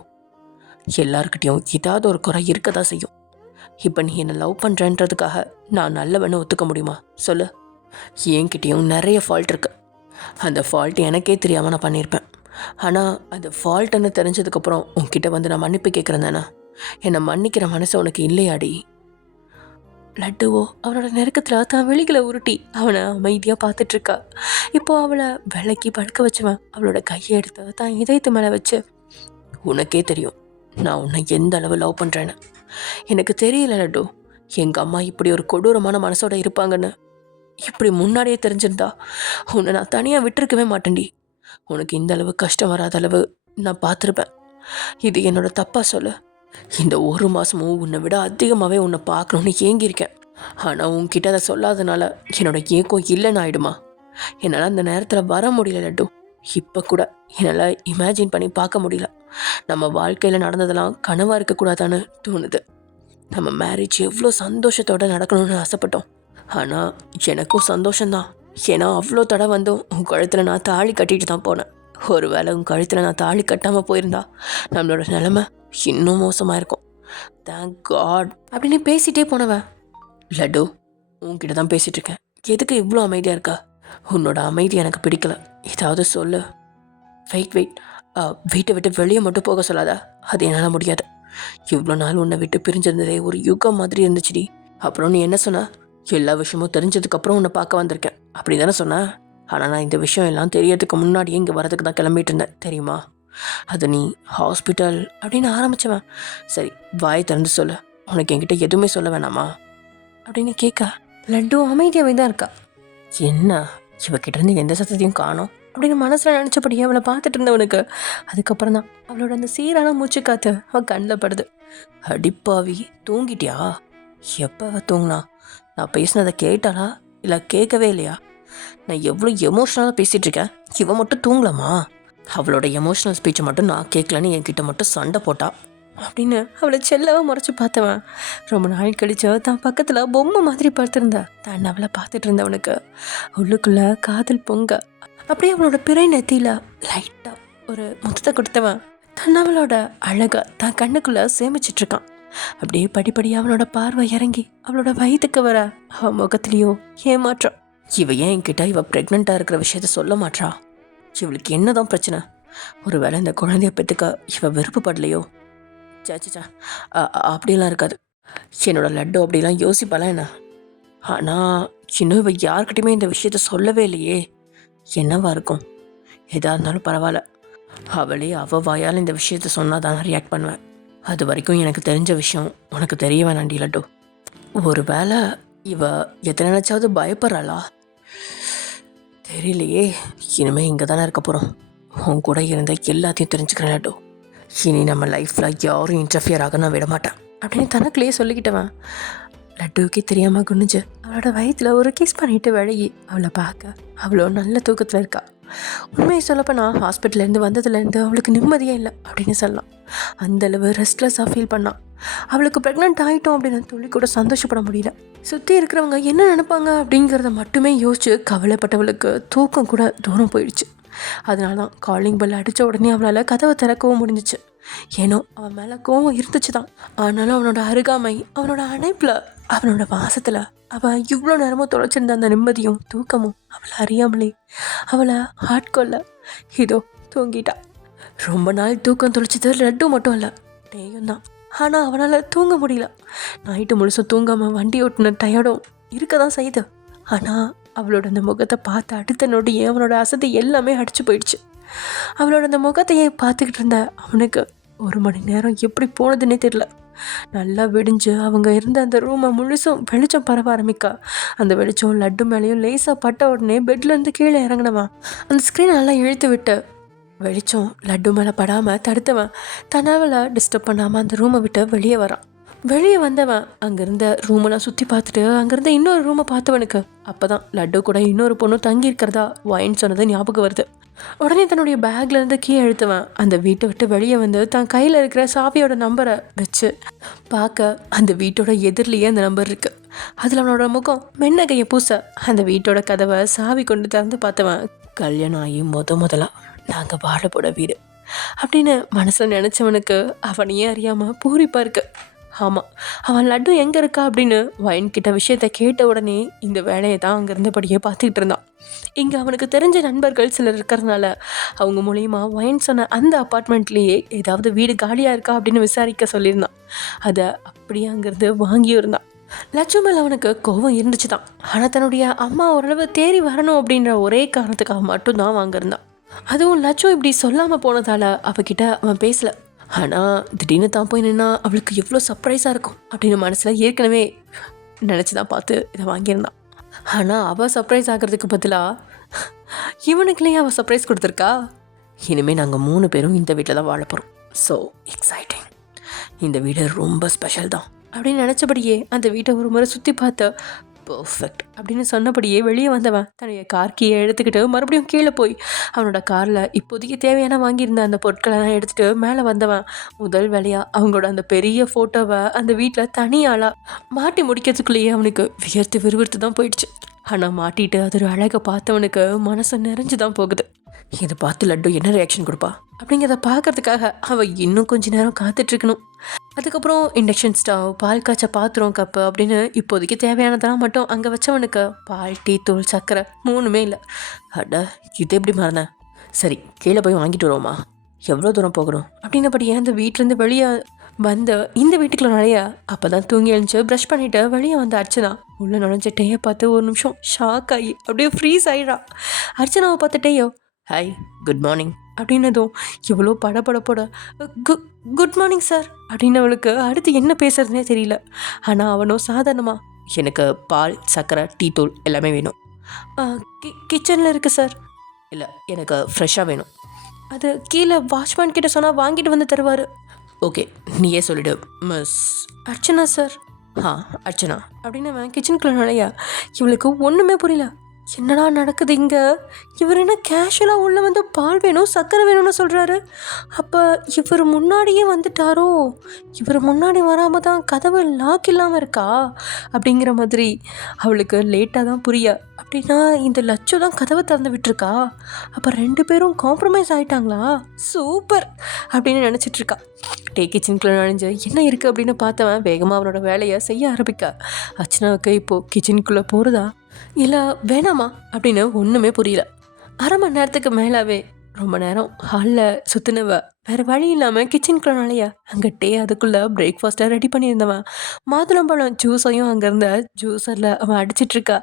எல்லாருக்கிட்டையும் ஏதாவது ஒரு குறை இருக்க தான் செய்யும். இப்போ நீ என்னை லவ் பண்ணுறன்றதுக்காக நான் நல்லவன்னு ஒத்துக்க முடியுமா சொல்லு? என்கிட்டையும் நிறைய ஃபால்ட் இருக்குது, அந்த ஃபால்ட் எனக்கே தெரியாமல் நான் பண்ணியிருப்பேன், ஆனால் அந்த ஃபால்ட்டுன்னு தெரிஞ்சதுக்கப்புறம் உன்கிட்ட வந்து நான் மன்னிப்பு கேட்குறேன் தானே, என்னை மன்னிக்கிற மனசு உனக்கு இல்லையாடி? லட்டுவோ அவனோட நெருக்கத்தில் தான் விழிகளை உருட்டி அவனை அமைதியாக பார்த்துட்ருக்கா. இப்போது அவளை விளக்கி படுக்க வச்சுவன் அவளோட கையை எடுத்து தான் இதயத்து மேலே வச்சு, உனக்கே தெரியும் நான் உன்னை எந்த அளவு லவ் பண்ணுறேன்னு, எனக்கு தெரியல லட்டு, எங்கள் அம்மா இப்படி ஒரு கொடூரமான மனசோட இருப்பாங்கன்னு இப்படி முன்னாடியே தெரிஞ்சிருந்தா உன்னை நான் தனியாக விட்டுருக்கவே மாட்டேன்டி, உனக்கு இந்த அளவு கஷ்டம் வராத அளவு நான் பார்த்துருப்பேன், இது என்னோட தப்பா சொல்லு. இந்த ஒரு மாதமும் உன்னை விட அதிகமாகவே உன்னை பார்க்கணுன்னு ஏங்கியிருக்கேன், ஆனால் உன்கிட்ட அதை சொல்லாதனால என்னோட ஏக்கம் இல்லைன்னு ஆயிடுமா, என்னால் அந்த நேரத்தில் வர முடியல லட்டு, இப்போ கூட என்னால் இமேஜின் பண்ணி பார்க்க முடியல, நம்ம வாழ்க்கையில் நடந்ததெல்லாம் கனவாக இருக்கக்கூடாதான்னு தோணுது, நம்ம மேரேஜ் எவ்வளோ சந்தோஷத்தோடு நடக்கணும்னு ஆசைப்பட்டோம், ஆனால் எனக்கும் சந்தோஷம்தான், ஏன்னா அவ்வளோ தடை வந்தும் உன் கழுத்தில் நான் தாலி கட்டிட்டு தான் போனேன், ஒரு வேளை உன் கழுத்தில் நான் தாலி கட்டாமல் போயிருந்தா நம்மளோட நிலைமை இன்னும் மோசமாக இருக்கும், தேங்க் காட் அப்படின்னு பேசிகிட்டே போனவன். லட்டு, உன்கிட்ட தான் பேசிகிட்டு இருக்கேன், எதுக்கு இவ்வளோ அமைதியாக இருக்கா? உன்னோட அமைதி எனக்கு பிடிக்கல, ஏதாவது சொல்லு. வெயிட் வீட்டை விட்டு வெளியே மட்டும் போக சொல்லாதா, அது என்னால் முடியாது, இவ்வளோ நாள் உன்னை விட்டு பிரிஞ்சிருந்ததே ஒரு யுகம் மாதிரி இருந்துச்சுடி. அப்புறம் நீ என்ன சொன்ன, எல்லா விஷயமும் தெரிஞ்சதுக்கப்புறம் உன்னை பார்க்க வந்திருக்கேன் அப்படி தானே சொன்னேன், ஆனால் நான் இந்த விஷயம் எல்லாம் தெரியறதுக்கு முன்னாடியே இங்கே வரதுக்கு தான் கிளம்பிட்டு இருந்தேன் தெரியுமா, அது நீ ஹாஸ்பிட்டல் அப்படின்னு ஆரம்பிச்சவன். சரி வாயை திறந்து சொல்லு, உனக்கு என்கிட்ட எதுவுமே சொல்ல வேணாமா அப்படின்னு கேட்க லட்டு அமைதியாகவே தான் இருக்கா. என்ன இவகிட்ட இருந்து எந்த சத்தத்தையும் காணோம் அப்படின்னு மனசில் நினச்சபடியே அவளை பார்த்துட்டு இருந்தவனுக்கு அதுக்கப்புறம் தான் அவளோட அந்த சீரான மூச்சு காற்று அவள் கண்ணில் படுது. அடிப்பாவி, தூங்கிட்டியா? எப்போ அவள் தூங்கினா? நான் பேசினதை கேட்டாளா இல்லை கேட்கவே இல்லையா? நான் எவ்வளோ எமோஷ்னலாக பேசிகிட்டு இருக்கேன், இவன் மட்டும் தூங்கலாமா? அவளோட எமோஷ்னல் ஸ்பீச்சை மட்டும் நான் கேட்கலன்னு என்கிட்ட மட்டும் சண்டை போட்டா அப்படின்னு அவளை செல்லவா முறைச்சி பார்த்தவன் ரொம்ப நாள் கழிச்சு தான் பக்கத்தில் பொம்மை மாதிரி பார்த்துருந்தா தான் அவளை பார்த்துட்டு இருந்தவனுக்கு உள்ளுக்குள்ள காதல் பொங்க அப்படியே அவளோட பிறை நெத்தியில் லைட்டாக ஒரு முத்தத்தை கொடுத்தவன் தன் அவளோட அழகை தான் கண்ணுக்குள்ளே சேமிச்சிட்ருக்கான். அப்படியே படிப்படியாக அவனோட பார்வை இறங்கி அவளோட வயிற்றுக்கு வர அவன் முகத்துலேயோ ஏமாற்றம். இவ ஏன் என்கிட்ட இவ ப்ரெக்னெண்ட்டாக இருக்கிற விஷயத்த சொல்ல மாட்டா? இவளுக்கு என்னதான் பிரச்சனை? ஒருவேளை இந்த குழந்தைய பெற்றுக்க இவ விருப்பப்படலையோ? சாச்சா அப்படியெல்லாம் இருக்காது, என்னோட லட்டு அப்படிலாம் யோசிப்பாலாம் என்ன? ஆனால் இன்னும் இவ யார்கிட்டையுமே இந்த விஷயத்த சொல்லவே இல்லையே. என்னவா இருக்கும்? எதா இருந்தாலும் பரவாயில்ல, அவளே அவள் வாயால் இந்த விஷயத்த சொன்னால் தான் ரியாக்ட் பண்ணுவேன். அது வரைக்கும் எனக்கு தெரிஞ்ச விஷயம் உனக்கு தெரிய வேணாண்டி லட்டு. ஒரு வேளை இவ எத்தனை நினச்சாவது பயப்படுறாளா தெரியலையே. இனிமேல் இங்கே தானே இருக்க போகிறோம். உன் கூட இருந்த எல்லாத்தையும் தெரிஞ்சுக்கிறேன் லட்டு. இனி நம்ம லைஃப்பில் யாரும் இன்டர்ஃபியர் ஆக நான் விட மாட்டேன் அப்படின்னு தனக்குள்ளேயே சொல்லிக்கிட்டவன் லட்டுவுக்கே தெரியாமல் குனிஞ்சு அவளோட வயிற்றில் ஒரு கிஸ் பண்ணிட்டு விலகி அவளை பார்க்க அவ்வளோ நல்ல தூக்கத்தில் இருக்கா. உண்மையை சொல்லப்போனா ஹாஸ்பிட்டல்லேருந்து வந்ததுலேருந்து அவளுக்கு நிம்மதியே இல்லை அப்படின்னு சொல்லலாம். அந்தளவு ரெஸ்ட்லெஸ்ஸாக ஃபீல் பண்ணான். அவளுக்கு ப்ரெக்னென்ட் ஆகிட்டோம் அப்படின்னு துளி கூட சந்தோஷப்பட முடியல. சுற்றி இருக்கிறவங்க என்ன நினைப்பாங்க அப்படிங்கிறத மட்டுமே யோசிச்சு கவலைப்பட்டவளுக்கு தூக்கம் கூட தூரம் போயிடுச்சு. அதனால தான் காலிங் பெல் அடித்த உடனே அவளால் கதவை திறக்கவும் முடிஞ்சிச்சு. ஏனோ அவன் மேலே கோவம் இருந்துச்சு தான். ஆனாலும் அவனோட அருகாமை, அவனோட அணைப்பில், அவனோட வாசத்தில் அவள் இவ்வளோ நேரமும் தொலைச்சிருந்த அந்த நிம்மதியும் தூக்கமும் அவளை அறியாமலே அவளை ஆட்கொள்ள இதோ தூங்கிட்டா. ரொம்ப நாள் தூக்கம் தொலைச்சது லட்டு மட்டும் இல்லை, டேயும் தான். ஆனால் அவனால் தூங்க முடியல. நைட்டு முழுசும் தூங்காமல் வண்டி ஓட்டின டயர்டும் இருக்க தான் செய்யுது. ஆனால் அவளோட அந்த முகத்தை பார்த்து அடுத்த நொடியே அவனோட அசதி எல்லாமே அடிச்சு போயிடுச்சு. அவளோட அந்த முகத்தையே பார்த்துக்கிட்டு இருந்த அவனுக்கு 1 மணி நேரம் எப்படி போனதுன்னே தெரியல. நல்லா விடிஞ்சு அவங்க இருந்த அந்த ரூமை முழுசும் வெளிச்சம் பரவ ஆரம்பிக்கா. அந்த வெளிச்சம் லட்டு மேலேயும் லேசாக பட்ட உடனே பெட்லேருந்து கீழே இறங்கினவன் அந்த ஸ்க்ரீனை நல்லா இழுத்து விட்டு வெளிச்சம் லட்டு மேலே படாமல் தடுத்தவன் தன்னாவில் டிஸ்டர்ப் பண்ணாமல் அந்த ரூமை விட்டு வெளியே வரான். வெளியே வந்தவன் அங்கேருந்த ரூமெல்லாம் சுற்றி பார்த்துட்டு அங்கேருந்த இன்னொரு ரூமை பார்த்தவனுக்கு அப்போ தான் லட்டு கூட இன்னொரு பொண்ணு தங்கியிருக்கிறதா வாயின்னு சொன்னது ஞாபகம் வருது. உடனே தன்னுடைய பேக்லேருந்து கீ எழுத்துவன் அந்த வீட்டை விட்டு வெளியே வந்து தன் கையில் இருக்கிற சாவியோட நம்பரை வச்சு பார்க்க அந்த வீட்டோட எதிரிலேயே அந்த நம்பர் இருக்குது. அதில் அவனோட முகம் மென்னகையை பூச அந்த வீட்டோட கதவை சாவி கொண்டு திறந்து பார்த்தவன் கல்யாணம் ஆகி முதலாக நாங்கள் வாழ போட வீடு அப்படின்னு மனசில் நினச்சவனுக்கு அவனையே அறியாமல் பூரிப்பாக இருக்கு. ஆமாம், அவன் லட்டு எங்கே இருக்கா அப்படின்னு வயன்கிட்ட விஷயத்த கேட்ட உடனே இந்த வேலையை தான் அங்கே இருந்தபடியே பார்த்துக்கிட்டு இருந்தான். இங்கே அவனுக்கு தெரிஞ்ச நண்பர்கள் சிலர் இருக்கிறதுனால அவங்க மூலியமாக வயன் சொன்ன அந்த அப்பார்ட்மெண்ட்லேயே ஏதாவது வீடு காலியாக இருக்கா அப்படின்னு விசாரிக்க சொல்லியிருந்தான். அதை அப்படியே அங்கேருந்து வாங்கியும் இருந்தான். லட்சு மேலே அவனுக்கு கோபம் இருந்துச்சு தான். ஆனால் தன்னுடைய அம்மா ஓரளவு தேறி வரணும் அப்படின்ற ஒரே காரணத்துக்காக மட்டும்தான் வாங்கியிருந்தான். அதுவும் லட்சு இப்படி சொல்லாமல் போனதால் அவகிட்ட அவன் பேசலை. ஆனால் திடீர்னு தான் போய் நின்னா அவளுக்கு எவ்வளோ சர்ப்ரைஸாக இருக்கும் அப்படின்னு மனசில் ஏற்கனவே நினச்சி தான் பார்த்து இதை வாங்கியிருந்தான். ஆனால் அவள் சர்ப்ரைஸ் ஆகிறதுக்கு பதிலாக இவனுக்குள்ளேயே அவள் சர்ப்ரைஸ் கொடுத்துருக்கா. இனிமேல் நாங்கள் 3 பேரும் இந்த வீட்டில் தான் வாழ போகிறோம். So exciting. இந்த வீடு ரொம்ப ஸ்பெஷல் தான் அப்படின்னு நினச்சபடியே அந்த வீட்டை ஒரு முறை சுற்றி பார்த்து பர்ஃபெக்ட் அப்படின்னு சொன்னபடியே வெளியே வந்தவன் தன்னுடைய கார் கீயை எடுத்துக்கிட்டு மறுபடியும் கீழே போய் அவனோட காரில் இப்போதைக்கு தேவையான வாங்கியிருந்த அந்த பொருட்களெல்லாம் எடுத்துகிட்டு மேலே வந்தவன் முதல் வேலையாக அவங்களோட அந்த பெரிய ஃபோட்டோவை அந்த வீட்டில் தனியாளாக மாட்டி முடிக்கிறதுக்குள்ளேயே அவனுக்கு விறுவிறுத்து தான் போயிடுச்சு. ஆனால் மாட்டிட்டு அது ஒரு அழகை பார்த்தவனுக்கு மனசு நிறைஞ்சு தான் போகுது. இதை பார்த்து லட்டு என்ன ரியாக்ஷன் கொடுப்பா அப்படிங்கிறத பார்க்கறதுக்காக அவள் இன்னும் கொஞ்ச நேரம் காத்துட்ருக்கணும். அதுக்கப்புறம் இண்டக்ஷன் ஸ்டவ், பால் காய்ச்ச பாத்திரம், கப்பு அப்படின்னு இப்போதைக்கு தேவையானதெல்லாம் மட்டும் அங்கே வச்சவனுக்கு பால், டீ தூள், சர்க்கரை 3மே இல்லை. அட, இது எப்படி மறந்தேன். சரி, கீழே போய் வாங்கிட்டு வருவோமா? எவ்வளோ தூரம் போகணும் அப்படின்னபடியே அந்த வீட்டிலேருந்து வெளியே வந்து இந்த வீட்டுக்குள்ள நுழைய அப்போ தான் தூங்கி எழுந்துச்சு ப்ரஷ் பண்ணிவிட்டு வெளியே வந்து அர்ச்சனா உள்ளே நுழைஞ்ச டேயை பார்த்து ஒரு நிமிஷம் ஷாக் ஆகி அப்படியே ஃப்ரீஸ் ஆகிடா. அர்ச்சனாவை பார்த்து டேயோ ஹாய் குட் மார்னிங் அப்படின்னதும் எவ்வளோ படப்படப்போட குட் மார்னிங் சார் அப்படின்னு அவளுக்கு அடுத்து என்ன பேசுறதுனே தெரியல. ஆனால் அவனும் சாதாரணமாக எனக்கு பால், சர்க்கரை, டீ தூள் எல்லாமே வேணும். கிச்சனில் இருக்குது சார். இல்லை, எனக்கு ஃப்ரெஷ்ஷாக வேணும். அது கீழே வாட்ச்மேன் கிட்ட சொன்னால் வாங்கிட்டு வந்து தருவார். ஓகே, நீயே சொல்லிவிடு. Miss Archana sir. அர்ச்சனா அப்படின்னு அவன் கிச்சனுக்குள்ள நுழையா இவளுக்கு ஒன்றுமே புரியல. என்னடா நடக்குது இங்கே? இவர் என்ன கேஷுவலாக உள்ளே வந்து பால் வேணும், சர்க்கரை வேணும்னு சொல்கிறாரு. அப்போ இவர் முன்னாடியே வந்துட்டாரோ? இவர் முன்னாடி வராமல் தான் கதவு லாக் இல்லாமல் இருக்கா அப்படிங்கிற மாதிரி அவளுக்கு லேட்டாக தான் புரிய. அப்படின்னா இந்த லட்சு தான் கதவை திறந்து விட்டுருக்கா. அப்போ 2 பேரும் காம்ப்ரமைஸ் ஆகிட்டாங்களா? சூப்பர் அப்படின்னு நினச்சிட்ருக்கா. கிச்சனுக்குள்ளே நுழைஞ்சு என்ன இருக்குது அப்படின்னு பார்த்தவன் வேகமாக அவனோட வேலையை செய்ய ஆரம்பிக்க அர்ச்சனாவுக்கு இப்போது கிச்சனுக்குள்ளே போகிறதா இல்லை வேணாமா அப்படின்னு ஒன்றுமே புரியல. 1/2 மணி நேரத்துக்கு மேலாவே ரொம்ப நேரம் ஹாலில் சுற்றினவ வேறு வழி இல்லாமல் கிச்சனுக்குள்ள நாளையா அங்கிட்டே அதுக்குள்ளே பிரேக்ஃபாஸ்ட்டை ரெடி பண்ணியிருந்தவன் மாதுளம்பழம் ஜூஸையும் அங்கேருந்த ஜூஸரில் அவன் அடிச்சிட்ருக்கா.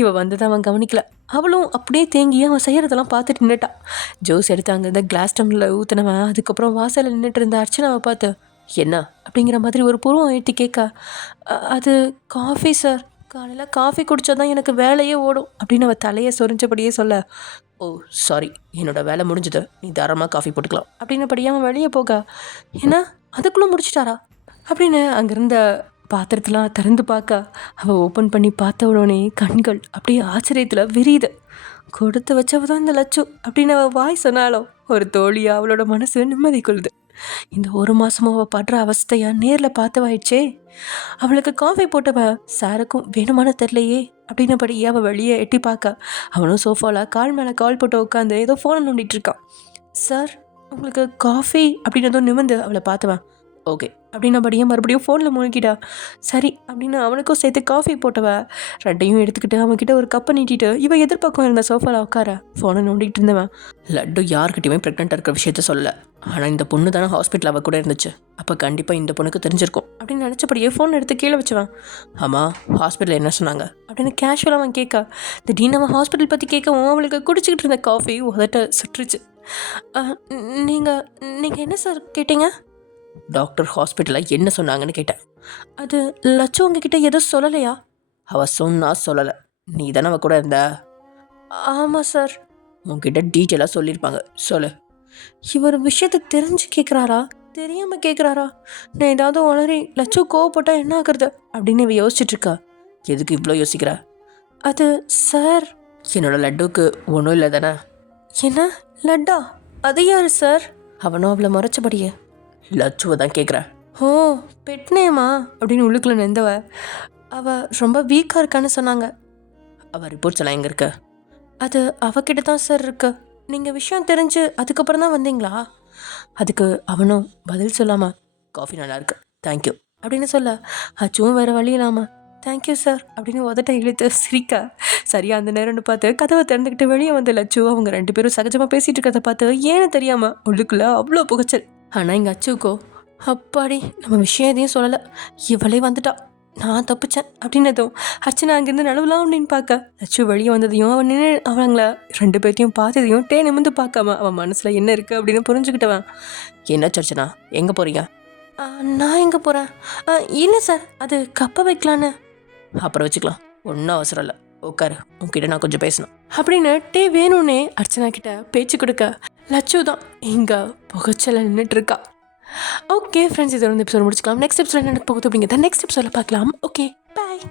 இவன் வந்ததை அவன் கவனிக்கல. அவளும் அப்படியே தேங்கி அவன் செய்கிறதெல்லாம் பார்த்துட்டு நின்றுட்டான். ஜூஸ் எடுத்து அங்கேருந்த கிளாஸ் டம்ளரில் ஊற்றினவன் அதுக்கப்புறம் வாசலில் நின்றுட்டு இருந்த அர்ச்சனாவை பார்த்து என்ன அப்படிங்கிற மாதிரி ஒரு புருவம் எழுத்தி கேட்க, அது காஃபி சார், காலையில் காஃபி குடித்தா தான் எனக்கு வேலையே ஓடும் அப்படின்னு அவள் தலையை சொரிஞ்சபடியே சொல்ல, ஓ சாரி, என்னோட வேலை முடிஞ்சது, நீ தாராளமாக காஃபி போட்டுக்கலாம் அப்படின்னபடியே அவன் வெளியே போக, ஏன்னா அதுக்குள்ளே முடிச்சிட்டாரா அப்படின்னு அங்கேருந்த பாத்திரத்தெலாம் திறந்து பார்க்க அவள் ஓப்பன் பண்ணி பார்த்த உடனே கண்கள் அப்படியே ஆச்சரியத்தில் விரியுது. கொடுத்து வச்சவ தான் இந்த லட்சு அப்படின்னு அவள் வாய் சொன்னாலும் ஒரு தோழியாக அவளோட மனசு நிம்மதி கொள்ளுது. இந்த ஒரு மாதமும் அவள் படுற அவஸ்தையா நேரில் பார்த்தவாயிடுச்சே. அவளுக்கு காஃபி போட்டவ சாருக்கும் வேணுமான தெரிலையே அப்படின்னபடி அவள் வெளியே எட்டி பார்க்க அவனும் சோஃபாவில் கால் மேலே கால் போட்டு உட்காந்து ஏதோ ஃபோனை நோண்டிட்டு இருக்கான். சார் உங்களுக்கு காஃபி அப்படின்னதும் நிமிந்து அவளை பார்த்தவன் ஓகே அப்படின்னபடியே மறுபடியும் ஃபோனில் மூழ்கிட்டா. சரி அப்படின்னு அவனுக்கும் சேர்த்து காஃபி போட்டவ ரெண்டையும் எடுத்துக்கிட்டு அவன்கிட்ட ஒரு கப்பை நீட்டிட்டு இவன் எதிர்பக்கம் இருந்த சோஃபாவில் உட்கார ஃபோனை நோண்டிகிட்டு இருந்தவன். லட்டு யார்கிட்டையுமே ப்ரெக்னெண்ட்டாக இருக்கிற விஷயத்த சொல்லலை, ஆனால் இந்த பொண்ணு தானே ஹாஸ்பிட்டல் அவள் கூட இருந்துச்சு, அப்போ கண்டிப்பாக இந்த பொண்ணுக்கு தெரிஞ்சிருக்கும் அப்படின்னு நினச்சபடியே ஃபோன் எடுத்து கீழே வச்சுவான். ஆமாம், ஹாஸ்பிட்டலில் என்ன சொன்னாங்க அப்படின்னு கேஷுவலாக அவன் கேட்க, திடீர்னு அவன் ஹாஸ்பிட்டல் பற்றி கேட்கவும் அவளுக்கு குடிச்சிக்கிட்டு இருந்த காஃபி உதட்ட சுற்றுச்சு. நீங்கள் என்ன சார் கேட்டீங்க? டாக்டர் ஹாஸ்பிட்டலில் என்ன சொன்னாங்கன்னு கேட்டேன். அது லட்சு உங்ககிட்ட எதுவும் சொல்லலையா? அவள் சொன்னா சொல்லலை, நீ தானே அவள் கூட இருந்த? ஆமாம் சார். உங்ககிட்ட டீட்டெயிலாக சொல்லியிருப்பாங்க, சொல்லு. இவர் விஷயத்தை தெரிஞ்சு கேட்குறாரா தெரியாமல் கேட்குறாரா? நான் ஏதாவது உளறி லட்சு கோவப்பட்டால் என்ன ஆகுறது அப்படின்னு இவ யோசிச்சுட்ருக்கா. எதுக்கு இவ்வளோ யோசிக்கிற? அது சார், என்னோட லட்டுக்கு ஒன்றும் இல்லை தானே? என்ன லட்டா? அது யார் சார்? அவனும் அவளை முறைச்சபடியே லட்சுவை தான் கேட்குறேன். ஓ பெட்னேமா அப்படின்னு உள்ளுக்குள்ள நின்றவ. அவள் ரொம்ப வீக்காக இருக்கான்னு சொன்னாங்க. அவள் ரிப்போர்ட்ஸ் எல்லாம் எங்கே இருக்கு? அது அவகிட்ட தான் சார் இருக்கு. நீங்கள் விஷயம் தெரிஞ்சு அதுக்கப்புறம் தான் வந்தீங்களா? அதுக்கு அவனும் பதில் சொல்லாமா காஃபி நல்லா இருக்கு தேங்க்யூ அப்படின்னு சொல்ல, அச்சுவும் வேறு வழி இல்லாமல் தேங்க்யூ சார் அப்படின்னு உதட்ட இழுத்து சிரிக்க, சரியா அந்த நேரம்னு பார்த்து கதவை திறந்துக்கிட்டு வெளியே வந்த லட்சு அவங்க ரெண்டு பேரும் சகஜமாக பேசிகிட்டு இருக்கிறத பார்த்து ஏன்னு தெரியாமல் உள்ளுக்குள்ளே அவ்வளோ புகைச்சல். ஆனால் எங்கள் அச்சுக்கோ அப்பாடி நம்ம விஷயம் எதையும் சொல்லலை, இவளே வந்துட்டா, நான் தப்பிச்சேன் அப்படின்னதும் அர்ச்சனா அங்கேருந்து நடுவுலாம் அப்படின்னு பார்க்க லட்சு வெளியே வந்ததையும் அவன் நின்று அவங்கள ரெண்டு பேர்த்தையும் பார்த்ததையும் நிமிந்து பார்க்காம அவன் மனசில் என்ன இருக்குது அப்படின்னு புரிஞ்சுக்கிட்டவன். என்ன அர்ச்சனா, எங்கே போகிறீங்க? நான் எங்கே போகிறேன்? இல்லை சார், அது கப்பை வைக்கலான்னு. அப்புறம் வச்சுக்கலாம், ஒன்றும் அவசரம் இல்லை, உட்காரு, உங்ககிட்ட நான் கொஞ்சம் பேசணும் அப்படின்னு வேணும்னே அர்ச்சனா கிட்ட பேச்சு கொடுக்க லட்சு தான் இங்கே புகைச்சல நின்றுட்டு இருக்கா. ஓகே ஃப்ரெண்ட்ஸ், இதோட எபிசோட் முடிச்சுக்கலாம். நெக்ஸ்ட் எபிசோட் என்ன போகுது அப்படிங்கிறத நெக்ஸ்ட் எபிசோட பார்க்கலாம். Okay bye.